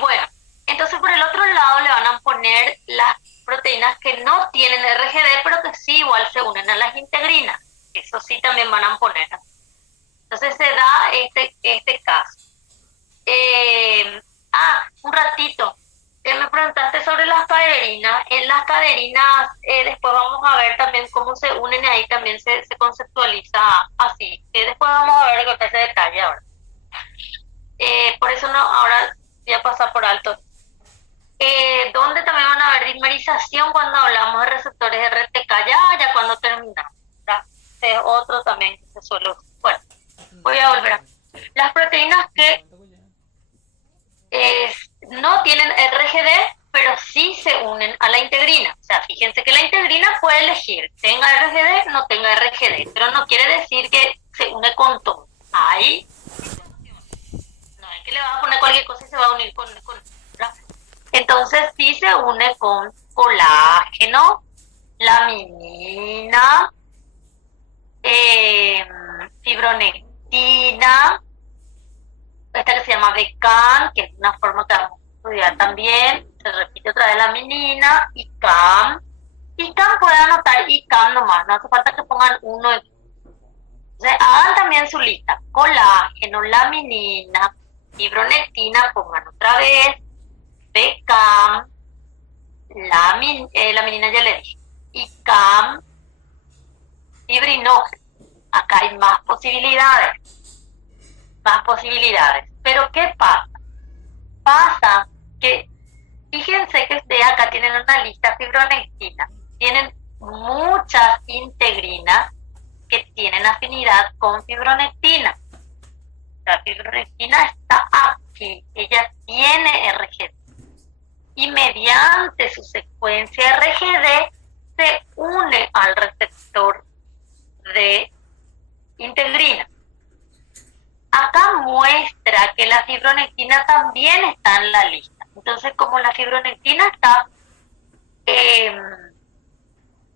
Bueno, entonces por el otro lado le van a poner las proteínas que no tienen RGD, pero que sí igual se unen a las integrinas. Eso sí también van a poner. Entonces se da este caso. Un ratito. Me preguntaste sobre las caderinas. En las caderinas después vamos a ver también cómo se unen y ahí también se conceptualiza así. Después vamos a ver ese detalle ahora. Por eso no, ahora voy a pasar por alto. Donde también van a ver dimerización cuando hablamos de receptores RTK, ya cuando terminamos. Este es otro también que se suele usar. Bueno, voy a volver a... Las proteínas que no tienen RGD, pero sí se unen a la integrina. O sea, fíjense que la integrina puede elegir, tenga RGD, no tenga RGD, pero no quiere decir que se une con todo. Ahí no es que le vas a poner cualquier cosa y se va a unir con entonces sí se une con colágeno, laminina, fibronectina, esta que se llama BECAM, que es una forma que vamos a estudiar también, se repite otra vez laminina, ICAM. ICAM pueden anotar ICAM nomás, no hace falta que pongan uno. Entonces hagan también su lista, colágeno, laminina, fibronectina, pongan otra vez, BECAM, laminina ya le dije, ICAM, fibrinógeno. Acá hay más posibilidades. Pero ¿qué pasa? Pasa que, fíjense que ustedes acá tienen una lista fibronectina, tienen muchas integrinas que tienen afinidad con fibronectina. La fibronectina está aquí, ella tiene RGD. Y mediante su secuencia RGD se une al receptor de integrina. Acá muestra que la fibronectina también está en la lista. Entonces, como la fibronectina está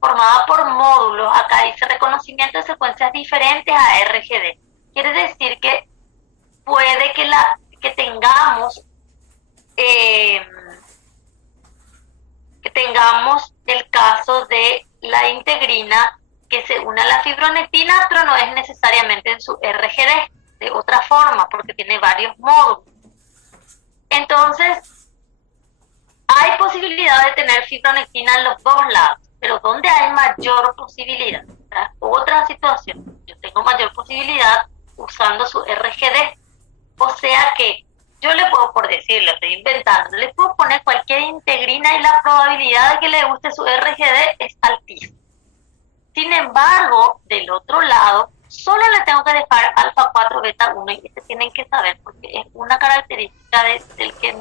formada por módulos, acá dice reconocimiento de secuencias diferentes a RGD. Quiere decir que puede que tengamos el caso de la integrina que se une a la fibronectina, pero no es necesariamente en su RGD, de otra forma, porque tiene varios módulos. Entonces, hay posibilidad de tener fibronectina en los dos lados, pero ¿dónde hay mayor posibilidad? Otra situación, yo tengo mayor posibilidad usando su RGD, o sea que yo le puedo, por decirlo, estoy inventando, le puedo poner cualquier integrina y la probabilidad de que le guste su RGD es altísima. Sin embargo, del otro lado, solo le tengo que dejar alfa 4 beta 1 y este tienen que saber porque es una característica del que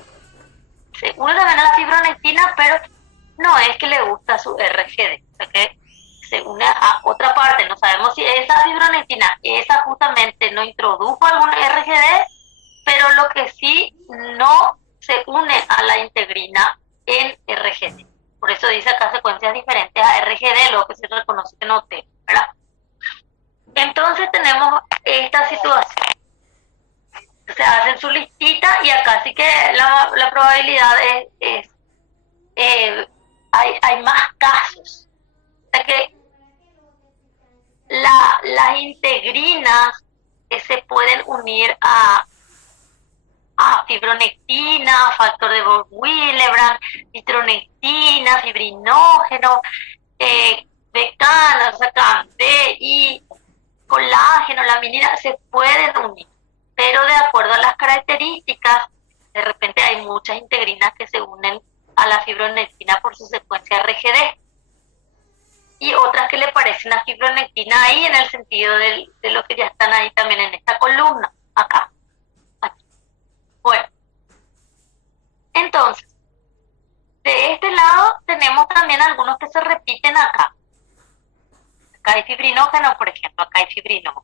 se une también a la fibronectina, pero no es que le gusta su RGD, o sea que se une a otra parte. No sabemos si esa fibronectina, esa justamente no introdujo algún RGD, pero lo que sí no se une a la integrina en RGD. Por eso dice acá secuencias diferentes a RGD, lo que se reconoce que no T, ¿verdad? Entonces tenemos esta situación. se hacen su listita y acá sí que la probabilidad hay más casos. O sea que las integrinas que se pueden unir a fibronectina, factor de von Willebrand, fibronectina, fibrinógeno, becana, o sea, y colágeno, laminina, se pueden unir, pero de acuerdo a las características, de repente hay muchas integrinas que se unen a la fibronectina por su secuencia RGD, y otras que le parecen a fibronectina ahí en el sentido de lo que ya están ahí también en esta columna, acá. Aquí. Bueno, entonces, de este lado tenemos también algunos que se repiten acá. Acá hay fibrinógeno, por ejemplo, acá hay fibrinógeno.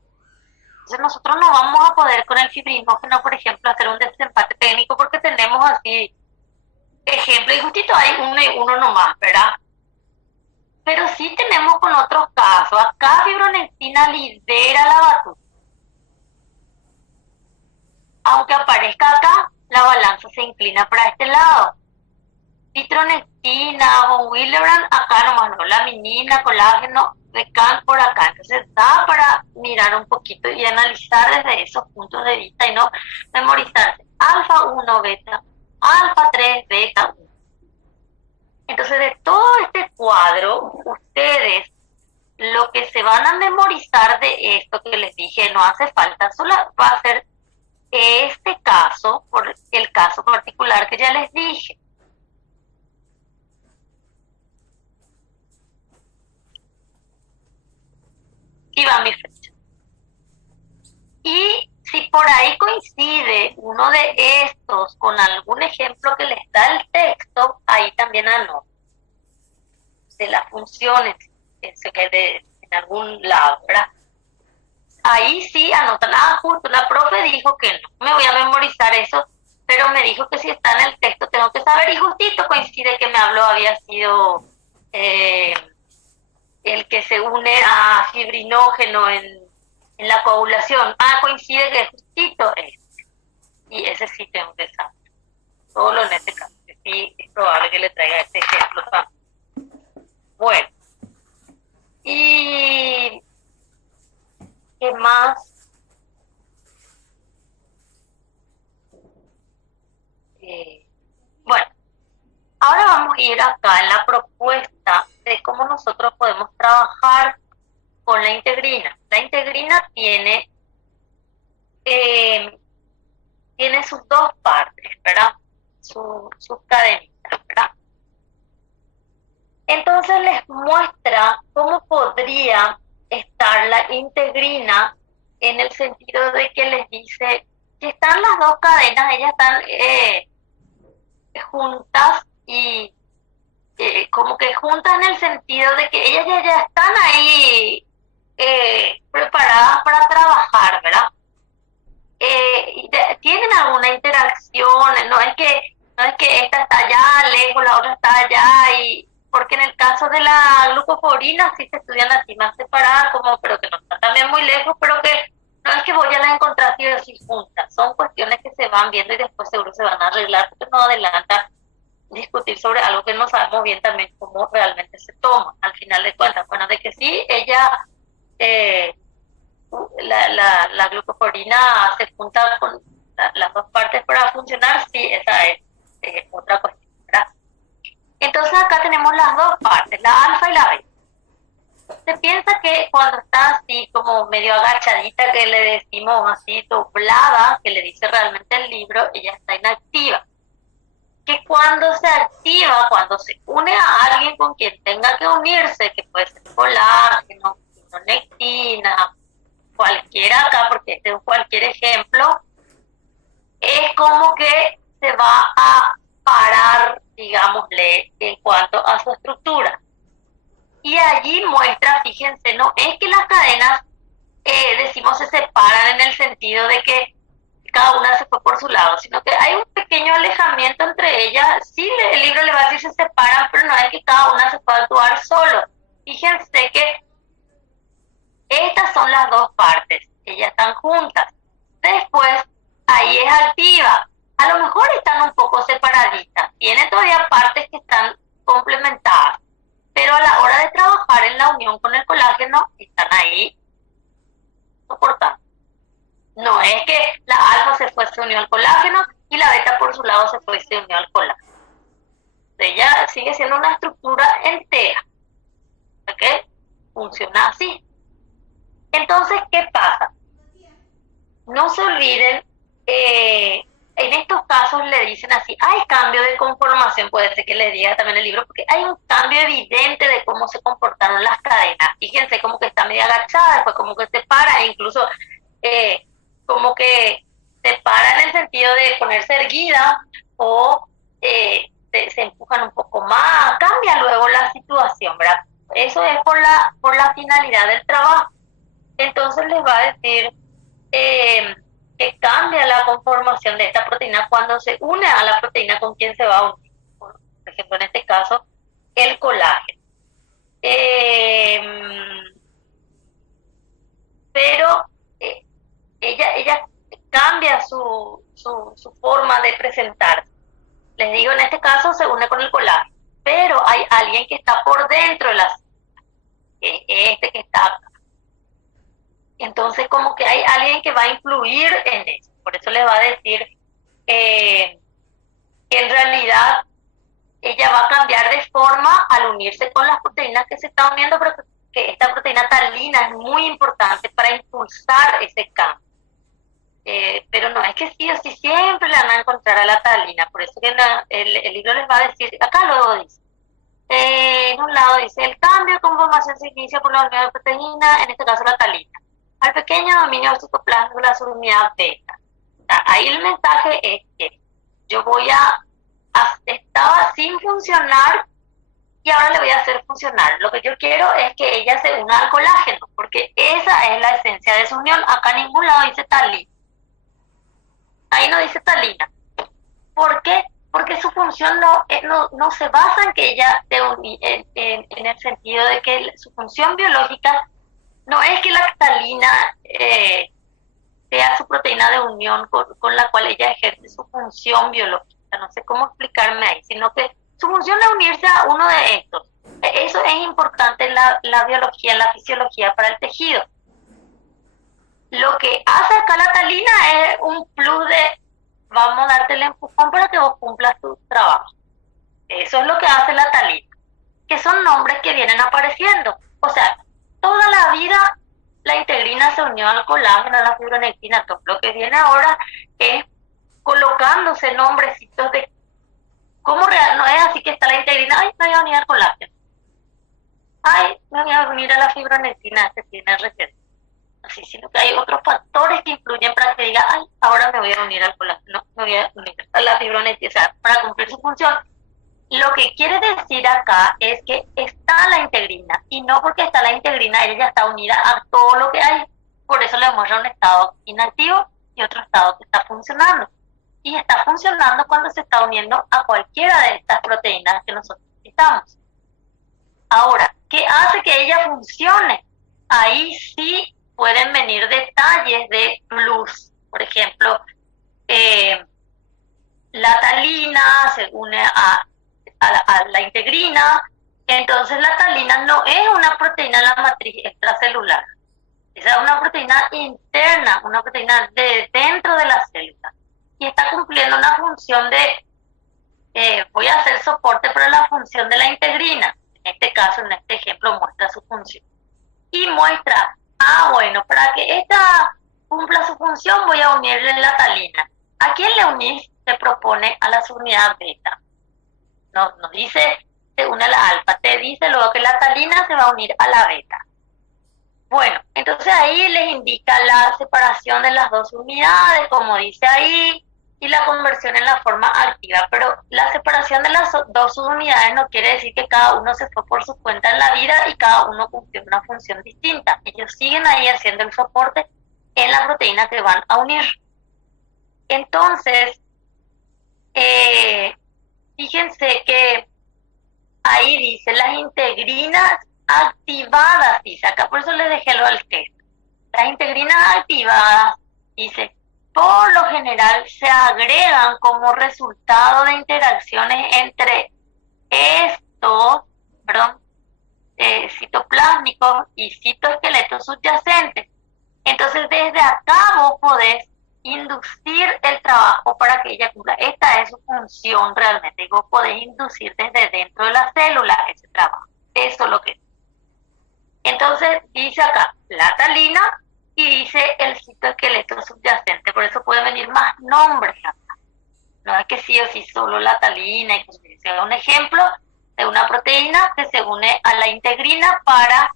Entonces nosotros no vamos a poder con el fibrinógeno, por ejemplo, hacer un desempate técnico porque tenemos así ejemplo, y justito hay uno nomás, ¿verdad? Pero sí tenemos con otros casos. Acá fibronectina lidera la batuta. Aunque aparezca acá, la balanza se inclina para este lado. Fibronectina, von Willebrand, acá nomás no, laminina, colágeno, Becan por acá. Entonces da para mirar un poquito y analizar desde esos puntos de vista y no memorizarse. Alfa 1, beta, alfa 3, beta 1. Entonces, de todo este cuadro, ustedes lo que se van a memorizar de esto que les dije, no hace falta, solo va a ser este caso, por el caso particular que ya les dije. Y va mi fecha. Y si por ahí coincide uno de estos con algún ejemplo que les da el texto, ahí también anoten. De las funciones que se quede en algún lado, ¿verdad? Ahí sí anotan, justo la profe dijo que no me voy a memorizar eso, pero me dijo que si está en el texto tengo que saber, y justito coincide que me habló, había sido el que se une a fibrinógeno en la coagulación. Coincide que justito es. Y ese sí tengo que saber. Solo en este caso, que sí es probable que le traiga este ejemplo también. Bueno. Y ¿qué más? Bueno, ahora vamos a ir acá en la propuesta de cómo nosotros podemos trabajar con la integrina. La integrina tiene sus dos partes, ¿verdad? Sus cadenitas, ¿verdad? Entonces les muestra cómo podría estar la integrina en el sentido de que les dice que están las dos cadenas, ellas están juntas y como que juntas en el sentido de que ellas ya están ahí preparadas para trabajar, ¿verdad? Tienen alguna interacción, no es que esta está allá lejos, la otra está allá, porque en el caso de la glucoforina sí se estudian así más separadas, pero que no están también muy lejos, pero que no es que voy a las encontrar así juntas, son cuestiones que se van viendo y después seguro se van a arreglar, porque no adelanta discutir sobre algo que no sabemos bien también cómo realmente se toma, al final de cuentas. Bueno, de que sí, ella, la glucoforina se junta con las dos partes para funcionar, sí, esa es otra cuestión, ¿verdad? Entonces acá tenemos las dos partes, la alfa y la beta. Se piensa que cuando está así como medio agachadita, que le decimos así doblada, que le dice realmente el libro, ella está inactiva. Que cuando se activa, cuando se une a alguien con quien tenga que unirse, que puede ser colágeno, fibronectina, cualquiera acá, porque este es cualquier ejemplo, es como que se va a parar, digámosle, en cuanto a su estructura. Y allí muestra, fíjense, no es que las cadenas, decimos, se separan en el sentido de que cada una se fue por su lado, sino que hay un pequeño alejamiento entre ellas. Sí, el libro le va a decir se separan, pero no es que cada una se pueda actuar solo. Fíjense que estas son las dos partes, ellas están juntas. Después ahí es activa. A lo mejor están un poco separaditas, tienen todavía partes que están complementadas, pero a la hora de trabajar en la unión con el colágeno, están ahí soportando. No es que la alfa se unió al colágeno y la beta por su lado se unió al colágeno. Ella sigue siendo una estructura entera, ¿ok? Funciona así. Entonces, ¿qué pasa? No se olviden, en estos casos le dicen así, hay cambio de conformación, puede ser que le diga también el libro, porque hay un cambio evidente de cómo se comportaron las cadenas. Fíjense como que está medio agachada, después como que se para, e incluso como que se para en el sentido de ponerse erguida o se empujan un poco más, cambia luego la situación, ¿verdad? Eso es por la finalidad del trabajo. Entonces les va a decir que cambia la conformación de esta proteína cuando se une a la proteína con quien se va a unir. Por ejemplo, en este caso, el colágeno. Pero ella cambia su forma de presentarse. Les digo, en este caso se une con el colágeno, pero hay alguien que está por dentro de la célula, que está acá. Entonces, como que hay alguien que va a influir en eso. Por eso les va a decir que en realidad ella va a cambiar de forma al unirse con las proteínas que se están uniendo, pero que esta proteína talina es muy importante para impulsar ese cambio. Pero no es que sí o sí siempre le van a encontrar a la talina. Por eso que el libro les va a decir, acá luego dice, en un lado dice, el cambio de conformación se inicia por la unidad de proteína, en este caso la talina, al pequeño dominio del citoplasma de la subunidad beta. O sea, ahí el mensaje es que yo estaba sin funcionar y ahora le voy a hacer funcionar. Lo que yo quiero es que ella se una al colágeno, porque esa es la esencia de su unión. Acá en ningún lado dice talina. Ahí no dice talina. ¿Por qué? Porque su función no se basa en que ella en el sentido de que su función biológica no es que la talina sea su proteína de unión con la cual ella ejerce su función biológica. No sé cómo explicarme ahí, sino que su función es unirse a uno de estos. Eso es importante en la biología, en la fisiología para el tejido. Lo que hace acá la talina es un plus de vamos a darte el empujón para que vos cumplas tu trabajo. Eso es lo que hace la talina, que son nombres que vienen apareciendo. O sea, toda la vida la integrina se unió al colágeno, a la fibronectina. Todo lo que viene ahora es colocándose nombrecitos de cómo real. No es así que está la integrina, ay, me voy a unir al colágeno, ay, me voy a unir a la fibronectina, que tiene receta. Así, sino que hay otros factores que influyen para que diga, ay, ahora me voy a unir al colágeno, me voy a unir a la fibronectina, o sea, para cumplir su función. Lo que quiere decir acá es que está la integrina, y no porque está la integrina, ella ya está unida a todo lo que hay. Por eso le muestra un estado inactivo y otro estado que está funcionando. Y está funcionando cuando se está uniendo a cualquiera de estas proteínas que nosotros necesitamos. Ahora, ¿qué hace que ella funcione? Ahí sí pueden venir detalles de plus. Por ejemplo, la talina se une a la integrina, entonces la talina no es una proteína de la matriz extracelular. Esa es una proteína interna, una proteína de dentro de la célula. Y está cumpliendo una función de, voy a hacer soporte para la función de la integrina. En este caso, en este ejemplo, muestra su función. Y muestra, bueno, para que esta cumpla su función voy a unirle la talina. ¿A quién le unís? Se propone a la subunidad beta. Nos dice, se une a la alfa. Te dice luego que la talina se va a unir a la beta. Bueno, entonces ahí les indica la separación de las dos unidades, como dice ahí, y la conversión en la forma activa. Pero la separación de las dos subunidades no quiere decir que cada uno se fue por su cuenta en la vida y cada uno cumplió una función distinta. Ellos siguen ahí haciendo el soporte en la proteína que van a unir. Entonces, fíjense que ahí dice las integrinas activadas, dice acá, por eso les dejé lo del texto. Las integrinas activadas, dice, por lo general se agregan como resultado de interacciones entre estos, perdón, citoplásmicos y citoesqueletos subyacentes. Entonces, desde acá vos podés inducir el trabajo para que ella cumpla. Esta es su función realmente. Y vos podés inducir desde dentro de la célula ese trabajo. Eso es lo que es. Entonces, dice acá la talina y dice el citoesqueleto subyacente. Por eso pueden venir más nombres acá. No es que sí o sí solo la talina. Y que sea un ejemplo de una proteína que se une a la integrina para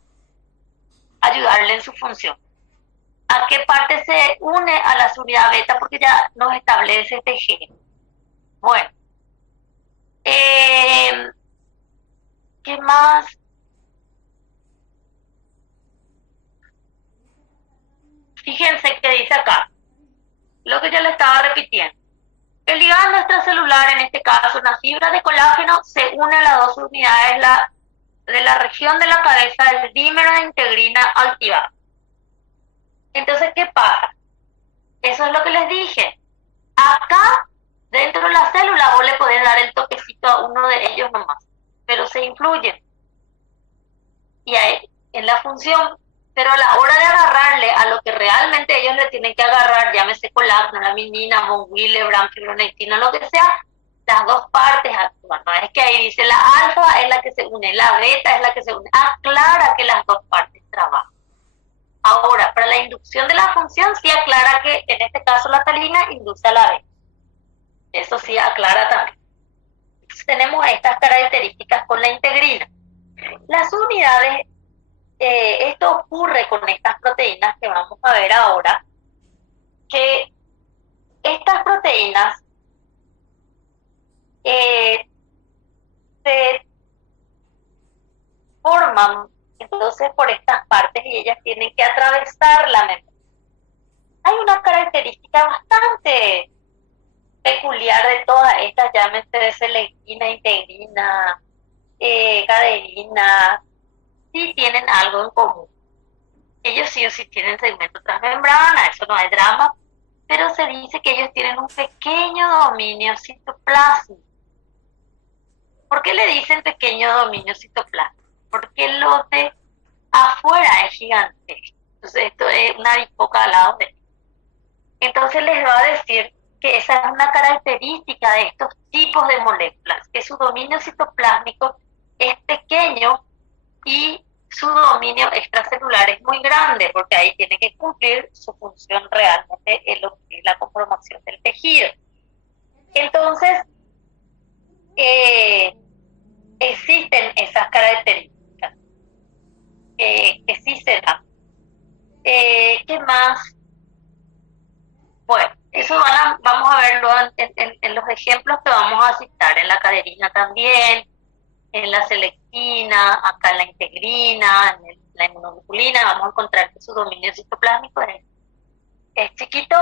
ayudarle en su función. ¿A qué parte se une a la unidad beta? Porque ya nos establece este ejemplo. Bueno, ¿qué más? Fíjense que dice acá, lo que yo le estaba repitiendo. El ligando extracelular, en este caso una fibra de colágeno, se une a las dos unidades de la región de la cabeza del dímero de integrina activado. Entonces, ¿qué pasa? Eso es lo que les dije. Acá, dentro de la célula, vos le podés dar el toquecito a uno de ellos nomás, pero se influyen. Y ahí, en la función, pero a la hora de agarrarle a lo que realmente ellos le tienen que agarrar, llámese colágeno, laminina, Von-Willebrand, fibronectina, lo que sea, las dos partes actúan. No es que ahí dice la alfa es la que se une, la beta es la que se une. Aclara que las dos partes trabajan. Ahora, para la inducción de la función, sí aclara que en este caso la talina induce a la beta. Eso sí aclara también. Entonces, tenemos estas características con la integrina. Las unidades, esto ocurre con estas proteínas que vamos a ver ahora, que estas proteínas se forman entonces por estas partes y ellas tienen que atravesar la membrana. Hay una característica bastante peculiar de todas estas, llámese selectina, integrina, caderina, sí tienen algo en común. Ellos sí o sí tienen segmento transmembrana, eso no hay drama, pero se dice que ellos tienen un pequeño dominio citoplasmático. ¿Por qué le dicen pequeño dominio citoplasmático? Porque lo de afuera es gigantesco. Entonces esto es una bicoca al lado de él. Entonces les va a decir que esa es una característica de estos tipos de moléculas, que su dominio citoplásmico es pequeño y su dominio extracelular es muy grande, porque ahí tiene que cumplir su función realmente en lo que es la conformación del tejido. Entonces, existen esas características que sí se dan. ¿Qué más? Bueno, eso vamos a verlo en los ejemplos que vamos a citar, en la caderina también, en la selectina, acá en la integrina, en la inmunoglobulina, vamos a encontrar que su dominio citoplásmico es chiquito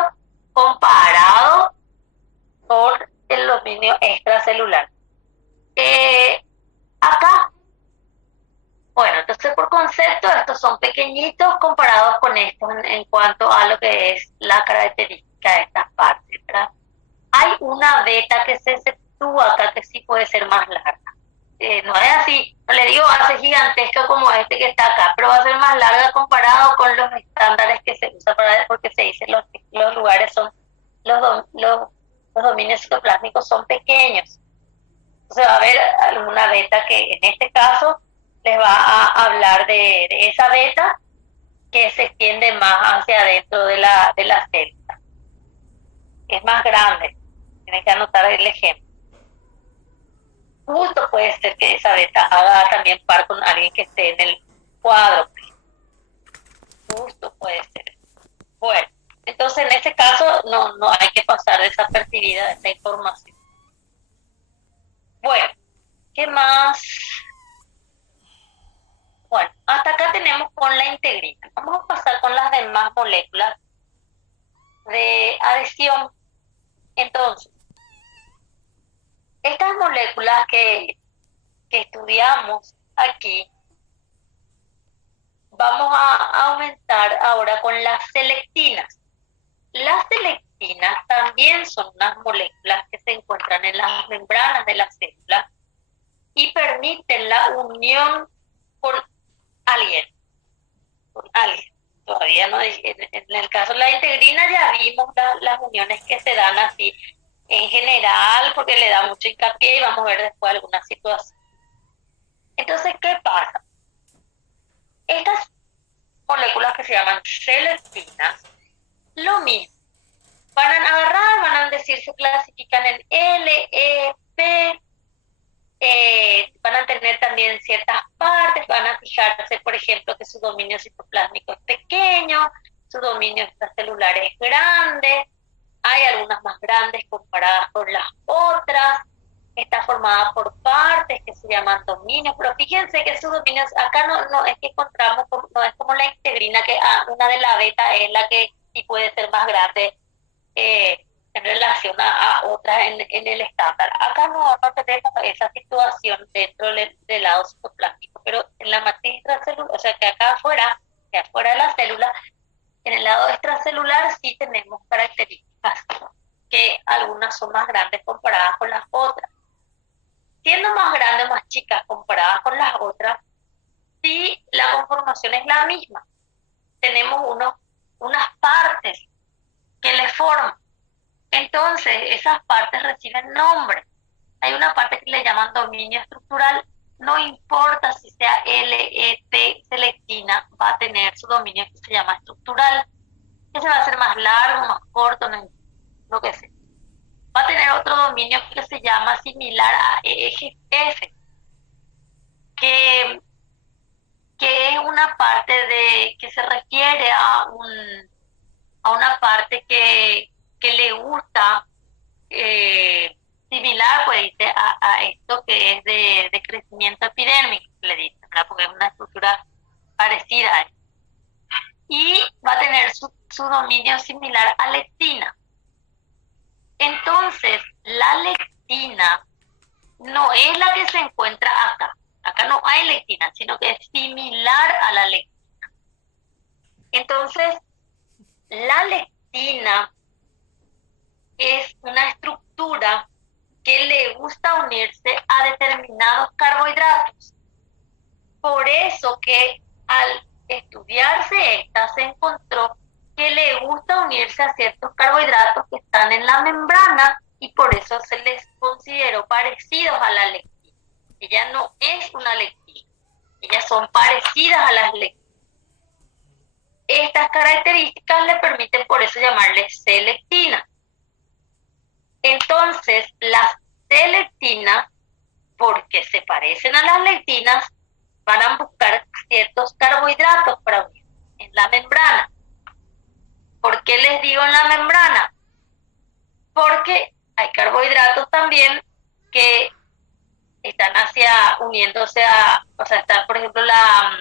comparado con el dominio extracelular. Acá, bueno, entonces por concepto estos son pequeñitos comparados con estos en cuanto a lo que es la característica de estas partes, ¿verdad? Hay una beta que se exceptúa acá que sí puede ser más larga. No es así, no le digo va a ser gigantesca como este que está acá, pero va a ser más larga comparado con los estándares que se usa porque se dice los lugares son, los dominios citoplásmicos son pequeños. Entonces va a haber alguna beta que en este caso les va a hablar de esa beta que se extiende más hacia adentro de la célula. Es más grande, tienen que anotar el ejemplo. Justo puede ser que esa beta haga también par con alguien que esté en el cuadro. Justo puede ser. Bueno, entonces en ese caso no hay que pasar desapercibida esa información. Bueno, ¿qué más? Bueno, hasta acá tenemos con la integrina. Vamos a pasar con las demás moléculas de adhesión. Entonces, estas moléculas que estudiamos aquí, vamos a aumentar ahora con las selectinas. Las selectinas lectinas también son unas moléculas que se encuentran en las membranas de la célula y permiten la unión con alguien, con alguien. Todavía no, en el caso de la integrina ya vimos las uniones que se dan así en general, porque le da mucho hincapié y vamos a ver después algunas situaciones. Entonces, ¿qué pasa? Estas moléculas que se llaman C-lectinas, lo mismo, van a decir, se clasifican en L, E, P, van a tener también ciertas partes, van a fijarse, por ejemplo, que su dominio citoplásmico es pequeño, su dominio extracelular es grande, hay algunas más grandes comparadas con las otras, está formada por partes que se llaman dominios, pero fíjense que sus dominios, acá no es que encontramos, no es como la integrina, que una de la beta es la que sí puede ser más grande, en relación a otras en el estándar. Acá no tenemos esa situación dentro del lado citoplástico, pero en la matriz extracelular, o sea que acá afuera de la célula, en el lado extracelular sí tenemos características que algunas son más grandes comparadas con las otras. Siendo más grandes o más chicas comparadas con las otras, sí la conformación es la misma. Tenemos unas partes que le forman. Entonces, esas partes reciben nombres. Hay una parte que le llaman dominio estructural. No importa si sea L, E, P, selectina, va a tener su dominio que se llama estructural. Ese va a ser más largo, más corto, no, lo que sea. Va a tener otro dominio que se llama similar a eje F, que es una parte que se refiere a una parte que le gusta, similar, pues dice, a esto que es de crecimiento epidérmico, le dicen, ¿verdad? Porque es una estructura parecida a esto. Y va a tener su dominio similar a lectina. Entonces, la lectina no es la que se encuentra acá. Acá no hay lectina, sino que es similar a la lectina. Entonces, la lectina es una estructura que le gusta unirse a determinados carbohidratos. Por eso que al estudiarse esta se encontró que le gusta unirse a ciertos carbohidratos que están en la membrana y por eso se les consideró parecidos a la lectina. Ella no es una lectina, ellas son parecidas a las lectinas. Estas características le permiten por eso llamarles C-lectina. Entonces, las C-lectinas, porque se parecen a las lectinas, van a buscar ciertos carbohidratos para unir en la membrana. ¿Por qué les digo en la membrana? Porque hay carbohidratos también que están uniéndose o sea, está, por ejemplo, la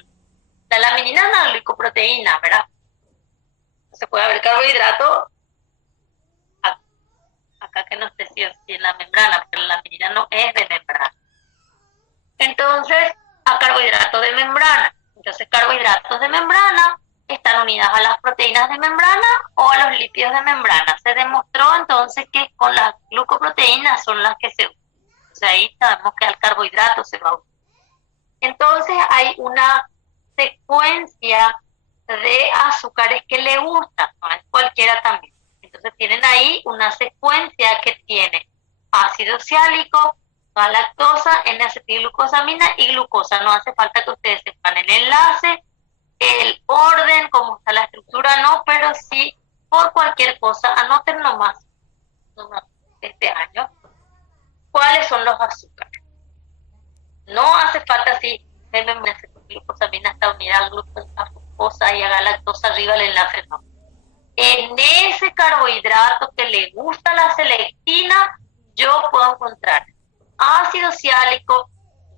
laminina es una glicoproteína, ¿verdad? Se puede haber carbohidrato acá que no sé si en la membrana, porque la laminina no es de membrana. Entonces, a carbohidratos de membrana. Entonces, carbohidratos de membrana están unidas a las proteínas de membrana o a los lípidos de membrana. Se demostró entonces que con las glucoproteínas son las que se unen. O sea, ahí sabemos que al carbohidrato se va a unir. Entonces, hay una secuencia de azúcares que le gustan, no es cualquiera también. Entonces tienen ahí una secuencia que tiene ácido siálico, galactosa, N-acetilglucosamina y glucosa. No hace falta que ustedes sepan el enlace, el orden, cómo está la estructura, no, pero sí, por cualquier cosa, anoten nomás este año cuáles son los azúcares. No hace falta si N-acetilglucosamina está unida a glucosa y a galactosa arriba el enlace, no. En ese carbohidrato que le gusta la selectina, yo puedo encontrar ácido siálico,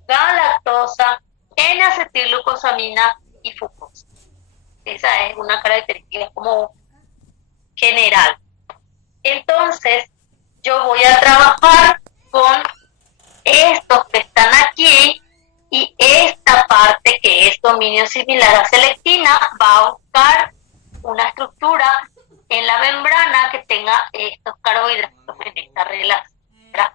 galactosa, N-acetilglucosamina y fructosa. Esa es una característica como general. Entonces, yo voy a trabajar con estos que están aquí y esta parte que es dominio similar a selectina va a buscar una estructura en la membrana que tenga estos carbohidratos en esta relación, ¿verdad?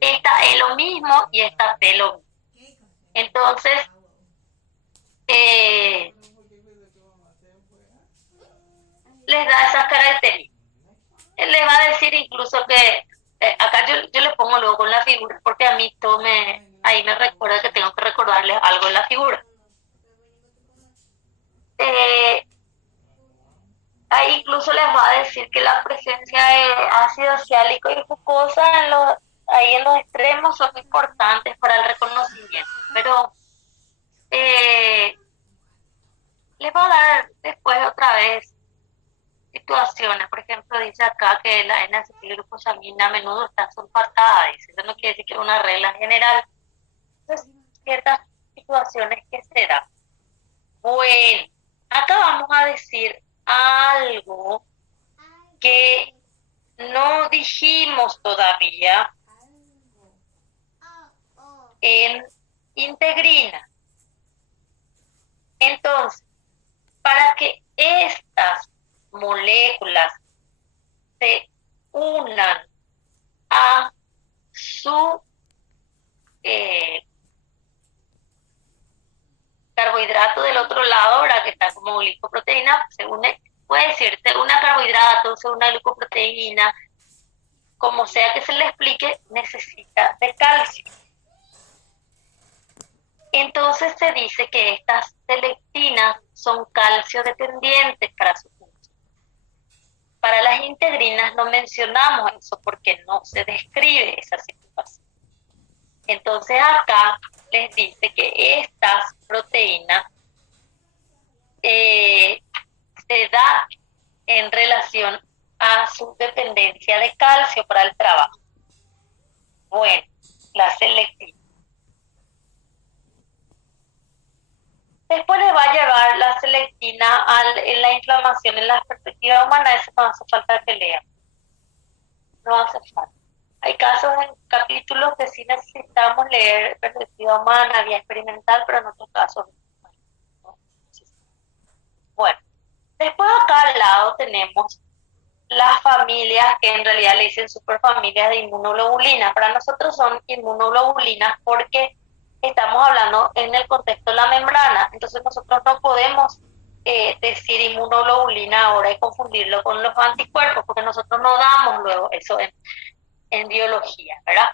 Esta es lo mismo y esta es lo mismo. Entonces, les da esas características. Él les va a decir incluso que, acá yo le pongo luego con la figura, porque a mí ahí me recuerda que tengo que recordarles algo en la figura. Ahí incluso les va a decir que la presencia de ácido ciálico y glucosa ahí en los extremos son importantes para el reconocimiento, pero les va a dar después otra vez situaciones. Por ejemplo, dice acá que la N-acetilglucosamina a menudo está sulfatada, dice, eso no quiere decir que es una regla general. Entonces, ciertas situaciones que se dan. Bueno, acá vamos a decir algo que no dijimos todavía en integrina. Entonces, para que estas moléculas se unan a su carbohidrato del otro lado, ahora que está como glicoproteína, puede decir, se une a carbohidrato, se une a glicoproteína, como sea que se le explique, necesita de calcio. Entonces se dice que estas selectinas son calcio dependientes para su función. Para las integrinas no mencionamos eso porque no se describe esa situación. Entonces acá les dice que estas proteínas se da en relación a su dependencia de calcio para el trabajo. Bueno, la selectina. Después le va a llevar la selectina en la inflamación en la perspectiva humana. Eso no hace falta que lea. No hace falta. Hay casos en capítulos que sí necesitamos leer perspectiva humana, vía experimental, pero en otros casos no. Bueno, después acá al lado tenemos las familias que en realidad le dicen superfamilias de inmunoglobulinas. Para nosotros son inmunoglobulinas porque estamos hablando en el contexto de la membrana. Entonces nosotros no podemos decir inmunoglobulina ahora y confundirlo con los anticuerpos, porque nosotros no damos luego eso en biología, ¿verdad?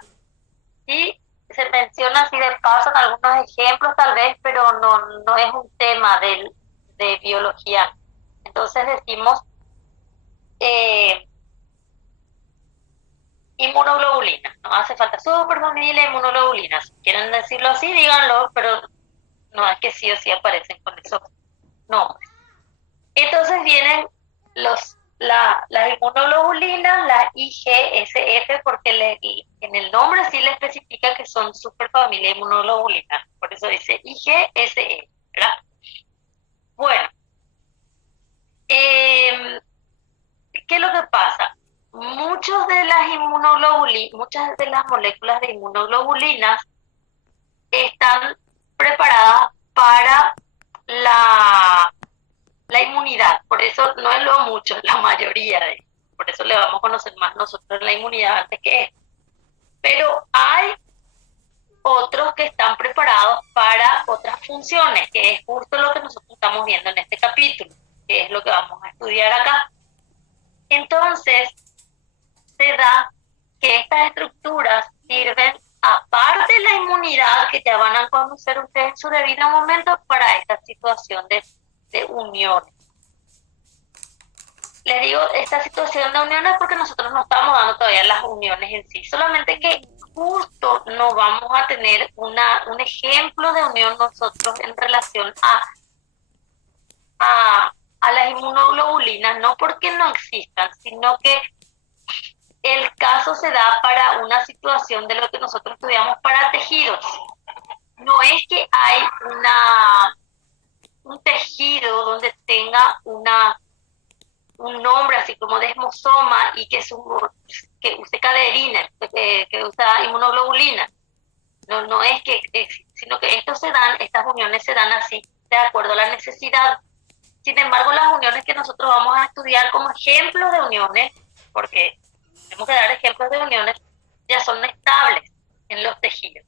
Y se menciona así de paso en algunos ejemplos tal vez, pero no es un tema de biología. Entonces decimos inmunoglobulina, no hace falta superfamilia de inmunoglobulinas. Si quieren decirlo así, díganlo, pero no es que sí o sí aparecen con esos nombres. Entonces vienen las inmunoglobulinas, la IgSF, porque en el nombre sí le especifica que son superfamilia de inmunoglobulinas, por eso dice IgSF, ¿verdad? Bueno, ¿qué es lo que pasa? Muchas de las moléculas de inmunoglobulinas están preparadas para la inmunidad, por eso no es lo mucho, la mayoría por eso le vamos a conocer más nosotros la inmunidad antes que esto. Pero hay otros que están preparados para otras funciones, que es justo lo que nosotros estamos viendo en este capítulo, que es lo que vamos a estudiar acá. Entonces, se da que estas estructuras sirven, aparte de la inmunidad que ya van a conocer ustedes en su debido momento, para esta situación de uniones. Les digo esta situación de uniones porque nosotros no estamos dando todavía las uniones en sí, solamente que justo no vamos a tener un ejemplo de unión nosotros en relación a las inmunoglobulinas, no porque no existan, sino que el caso se da para una situación de lo que nosotros estudiamos para tejidos. No es que hay un tejido donde tenga un nombre así como desmosoma y que use caderina, que usa inmunoglobulina. No es que, sino que estas uniones se dan así de acuerdo a la necesidad. Sin embargo, las uniones que nosotros vamos a estudiar como ejemplos de uniones, porque tenemos que dar ejemplos de uniones, ya son estables en los tejidos.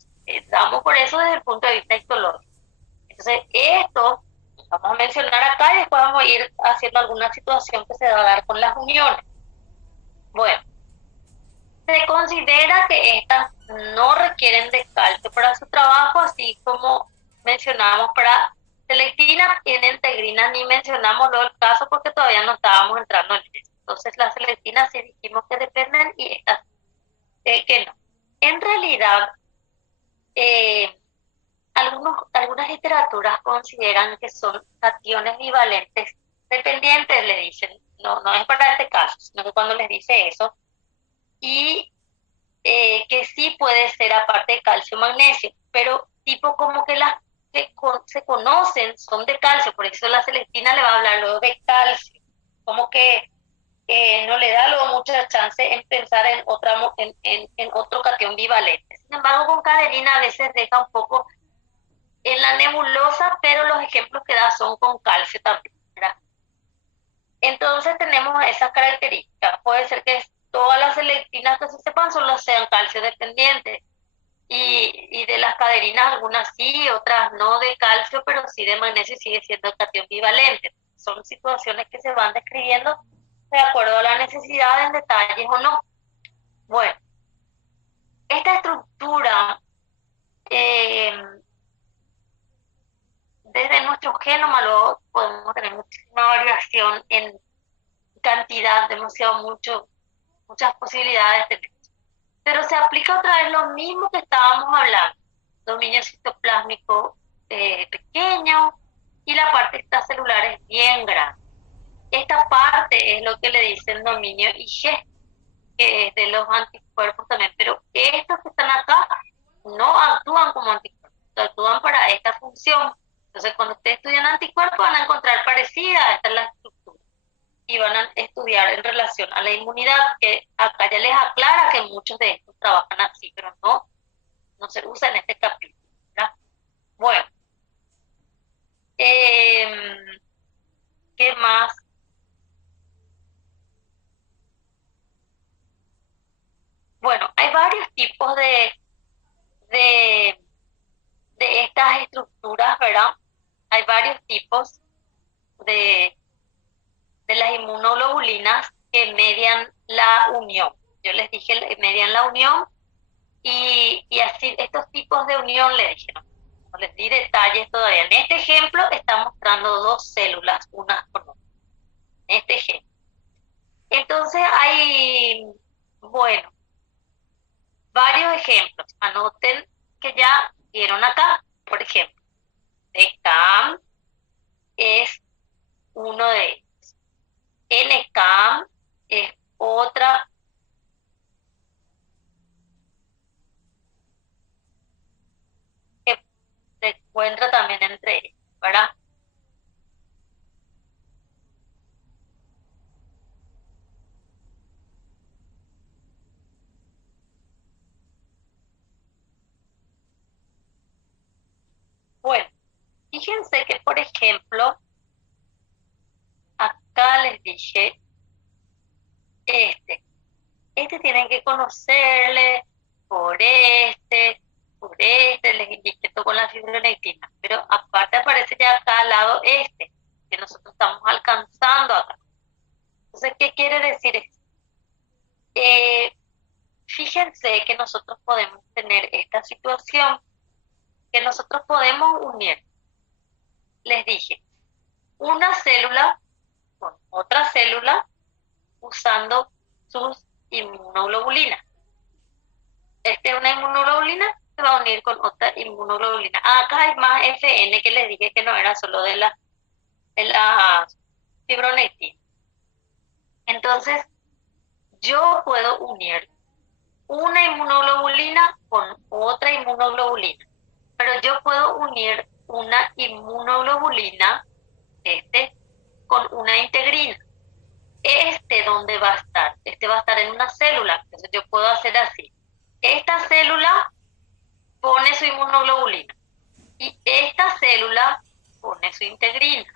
Damos por eso desde el punto de vista histológico. Entonces, esto vamos a mencionar acá y después vamos a ir haciendo alguna situación que se va a dar con las uniones. Bueno, se considera que estas no requieren de calcio para su trabajo, así como mencionamos para selectina y en integrina ni mencionamos lo del caso porque todavía no estábamos entrando en eso. Entonces las selectinas sí dijimos que dependen y estas que no. En realidad, algunas literaturas consideran que son cationes bivalentes dependientes, le dicen. No es para este caso, sino que cuando les dice eso, y que sí puede ser aparte de calcio magnesio, pero tipo como que las que se conocen son de calcio, por eso la selectina le va a hablar luego de calcio, como que no le da luego mucha chance en pensar en otro catión bivalente. Sin embargo, con caderina a veces deja un poco en la nebulosa, pero los ejemplos que da son con calcio también, ¿verdad? Entonces tenemos esas características. Puede ser que todas las selectinas que se sepan solo sean calcio dependientes, y de las caderinas algunas sí, otras no de calcio, pero sí de magnesio y sigue siendo catión bivalente. Son situaciones que se van describiendo de acuerdo a la necesidad en detalles o no. Bueno, esta estructura desde nuestro genoma luego podemos tener muchísima variación en cantidad, muchas posibilidades de tener. Pero se aplica otra vez lo mismo que estábamos hablando, dominio citoplásmico pequeño y la parte extracelular es bien grande. Esta parte es lo que le dicen dominio IG, que es de los anticuerpos también, pero estos que están acá no actúan como anticuerpos, actúan para esta función. Entonces, cuando ustedes estudian anticuerpos van a encontrar parecida, esta es la estructura, y van a estudiar en relación a la inmunidad, que acá ya les aclara que muchos de estos trabajan así, pero no se usa en este capítulo, ¿verdad? Bueno, ¿qué más? Bueno, hay varios tipos de estas estructuras, ¿verdad? Hay varios tipos de las inmunoglobulinas que median la unión. Yo les dije, median la unión y así estos tipos de unión le dije, no les di detalles todavía. En este ejemplo está mostrando dos células, unas con otras. En este ejemplo. Entonces hay, bueno, varios ejemplos. Anoten que ya vieron acá, por ejemplo, ECAM es uno de ellos. NCAM es otra. Que se encuentra también entre ellos, ¿verdad? Bueno, fíjense que, por ejemplo, acá les dije, este tienen que conocerle por les indiqué esto con la fibronectina, pero aparte aparece ya acá al lado que nosotros estamos alcanzando acá. Entonces, ¿qué quiere decir esto? Fíjense que nosotros podemos tener esta situación, que nosotros podemos unir, les dije, una célula con otra célula usando sus inmunoglobulinas. Esta es una inmunoglobulina, se va a unir con otra inmunoglobulina. Acá hay más FN que les dije que no era solo de la fibronectina. Entonces, yo puedo unir una inmunoglobulina con otra inmunoglobulina, pero yo puedo unir una inmunoglobulina, con una integrina. ¿Dónde va a estar? Va a estar en una célula, entonces yo puedo hacer así. Esta célula pone su inmunoglobulina y esta célula pone su integrina.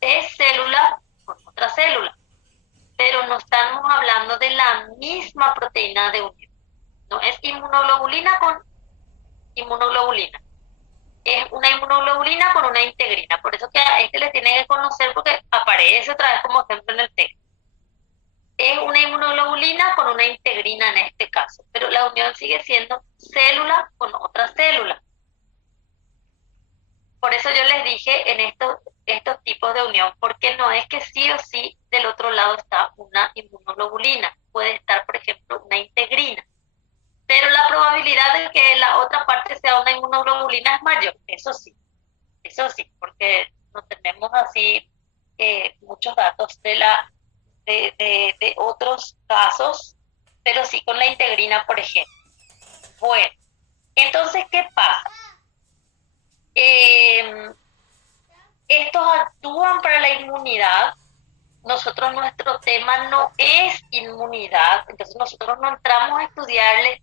es célula con otra célula, pero no estamos hablando de la misma proteína de unión. No es inmunoglobulina con inmunoglobulina. Es una inmunoglobulina con una integrina. Por eso que a este le tiene que conocer porque aparece otra vez como ejemplo en el texto. Es una inmunoglobulina con una integrina en este caso, pero la unión sigue siendo célula con otra célula. Por eso yo les dije en estos tipos de unión, porque no es que sí o sí del otro lado está una inmunoglobulina, puede estar, por ejemplo, una integrina, pero la probabilidad de que la otra parte sea una inmunoglobulina es mayor, eso sí, porque no tenemos así muchos datos de otros casos, pero sí con la integrina, por ejemplo. Bueno, entonces, ¿qué pasa? Estos actúan para la inmunidad. Nuestro tema no es inmunidad, entonces nosotros no entramos a estudiarle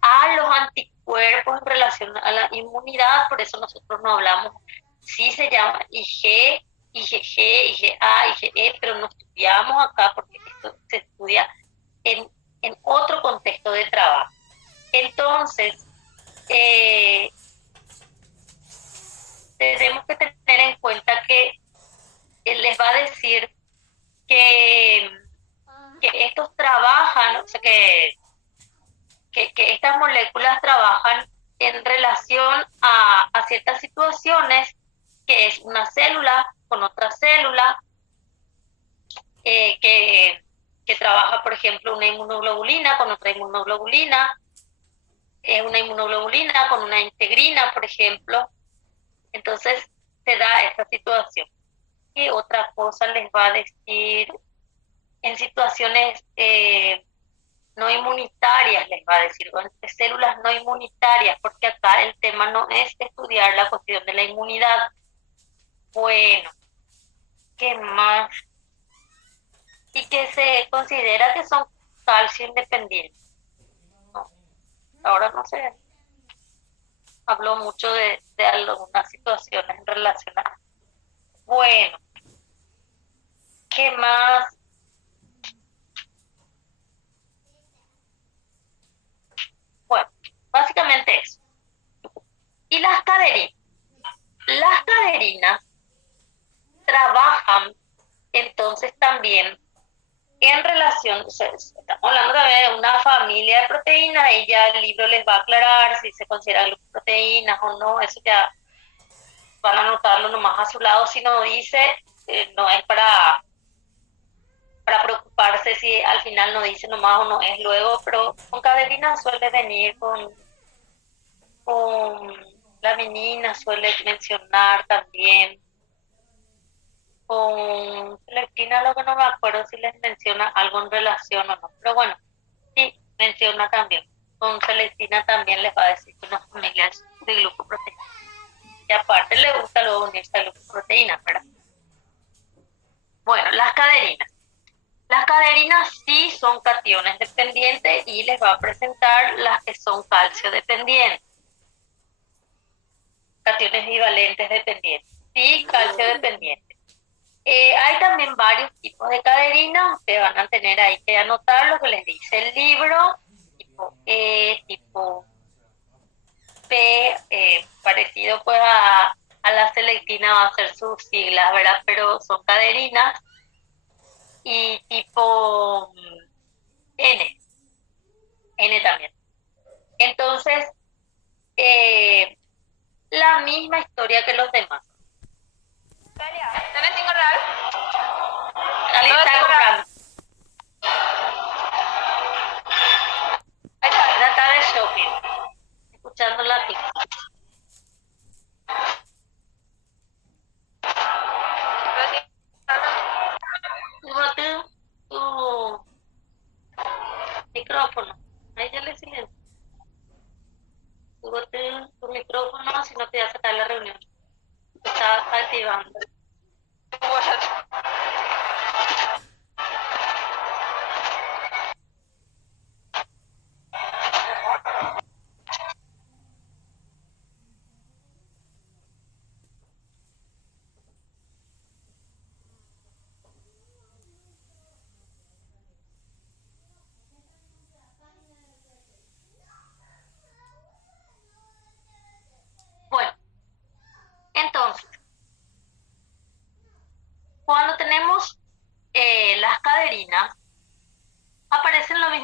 a los anticuerpos en relación a la inmunidad, por eso nosotros no hablamos, sí se llama IG, IgG, IgA, IgE, pero no estudiamos acá porque esto se estudia en otro contexto de trabajo. Entonces, tenemos que tener en cuenta que él les va a decir que estos trabajan, o sea, que estas moléculas trabajan en relación a ciertas situaciones, que es una célula con otra célula, que trabaja, por ejemplo, una inmunoglobulina con otra inmunoglobulina, una inmunoglobulina con una integrina, por ejemplo. Entonces se da esta situación. ¿Qué otra cosa les va a decir? En situaciones no inmunitarias, les va a decir, o entre células no inmunitarias, porque acá el tema no es estudiar la cuestión de la inmunidad. Bueno, ¿qué más? Y que se considera que son calcio independientes. No, ahora no sé, hablo mucho de algunas situaciones relacionadas. Bueno, ¿qué más? Bueno, básicamente eso. Y las caderinas. Las caderinas trabajan entonces también en relación, o sea, estamos hablando también de una familia de proteínas y ya el libro les va a aclarar si se consideran proteínas o no, eso ya van a anotarlo nomás a su lado, si no dice, no es para preocuparse si al final no dice nomás o no es luego, pero con caderinas suele venir con la menina, suele mencionar también. Con Celestina, lo que no me acuerdo si les menciona algo en relación o no, pero bueno, sí, menciona también. Con Celestina también les va a decir que una familia es de glucoproteína. Y aparte le gusta luego unirse a glucoproteína, ¿verdad? Bueno, las caderinas. Las caderinas sí son cationes dependientes y les va a presentar las que son calcio dependientes. Cationes bivalentes dependientes. Sí, calcio dependiente. Hay también varios tipos de caderinas, ustedes van a tener ahí que anotar lo que les dice el libro, tipo E, tipo P, parecido pues a la selectina va a ser sus siglas, ¿verdad? Pero son caderinas, y tipo N, N también. Entonces, la misma historia que los demás. ¿Tenés 5 real? Alguien No, está sí, comprando. Ahí está. Ella está de shopping, escuchando la pista. Súbate tu micrófono. Ahí ya le silencio. Súbate tu micrófono, si no te va a sacar la reunión. Está activando.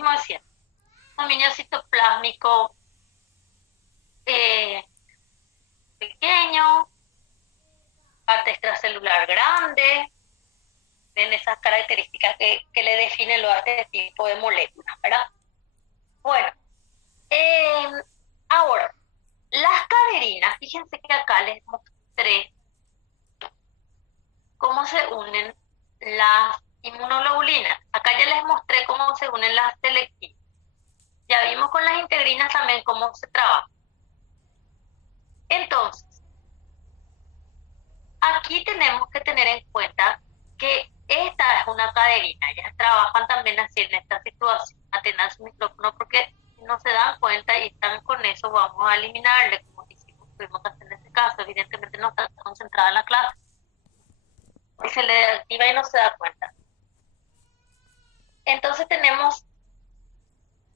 mismo decía, dominio citoplásmico pequeño, parte extracelular grande, en esas características que le definen a este tipo de moléculas, ¿verdad? Bueno, ahora, las caderinas, fíjense que acá les mostré cómo se unen las inmunoglobulinas. Acá ya les mostré cómo se unen las selectivas. Ya vimos con las integrinas también cómo se trabaja. Entonces, aquí tenemos que tener en cuenta que esta es una caderina. Ellas trabajan también así en esta situación. Atendan su micrófono porque si no se dan cuenta y están con eso, vamos a eliminarle, como tuvimos que hacer en este caso. Evidentemente no está concentrada en la clase. Y se le activa y no se da cuenta. Entonces tenemos